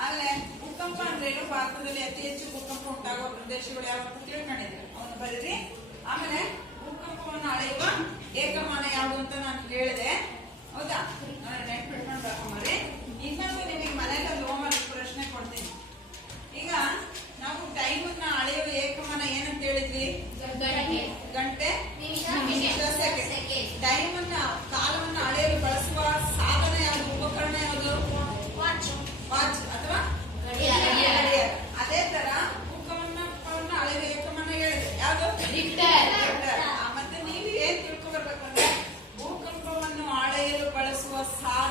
ಆಮೇಲೆ ಭೂಕಂಪ ಅಂದ್ರೇನು, ಭಾರತದಲ್ಲಿ ಅತಿ ಹೆಚ್ಚು ಭೂಕಂಪ ಉಂಟಾಗುವ ಪ್ರದೇಶಗಳು ಯಾವ ಅಂತ ತಿಳ್ಕೊಂಡಿದ್ರೆ ಅವನು ಬರೀರಿ. ಆಮೇಲೆ ಭೂಕಂಪವನ್ನು ಅಳೆಯುವ ಏಕಮಾನ ಯಾವುದು ಅಂತ ನಾನು ಹೇಳಿದೆ. ಹೌದಾ? ನೆನ್ಪಿಟ್ಕೊಂಡು ಬರ್ಕೊಂಬರ್ರಿ. ಇನ್ನೊಂದು ನಿಮಗೆ ಮನೇಲಿ ಒಂದು ಹೋಮ್ವರ್ಕ್ ಪ್ರಶ್ನೆ ಕೊಡ್ತೀನಿ. ಈಗ ನಾವು ಟೈಮ್ ಅನ್ನ ಅಳೆಯುವ ಏಕಮಾನ ಏನಂತ ಹೇಳಿದ್ವಿ? ಗಂಟೆ, ನಿಮಿಷ, ಸೆಕೆಂಡ್. ಟೈಮ್ ಅನ್ನ, ಕಾಲವನ್ನು ಅಳೆಯಲು ಬಳಸುವ ಸಾಧನ ಯಾವುದು? ಉಪಕರಣ ಯಾವುದು? ವಾಚ್ ಅಥವಾ ಗಡಿಯಾರ. ಅದೇ ತರ ಭೂಕಂಪವನ್ನು ಅಳೆಯುವ ಏಕಮಾನ ಹೇಳಿದೆ ಯಾವುದು? ಮತ್ತೆ ನೀವು ಏನ್ ತಿಳ್ಕೊಬರ್ಬೇಕಂದ್ರೆ ಭೂಕಂಪವನ್ನು ಅಳೆಯಲು ಬಳಸುವ ಸಾಧನ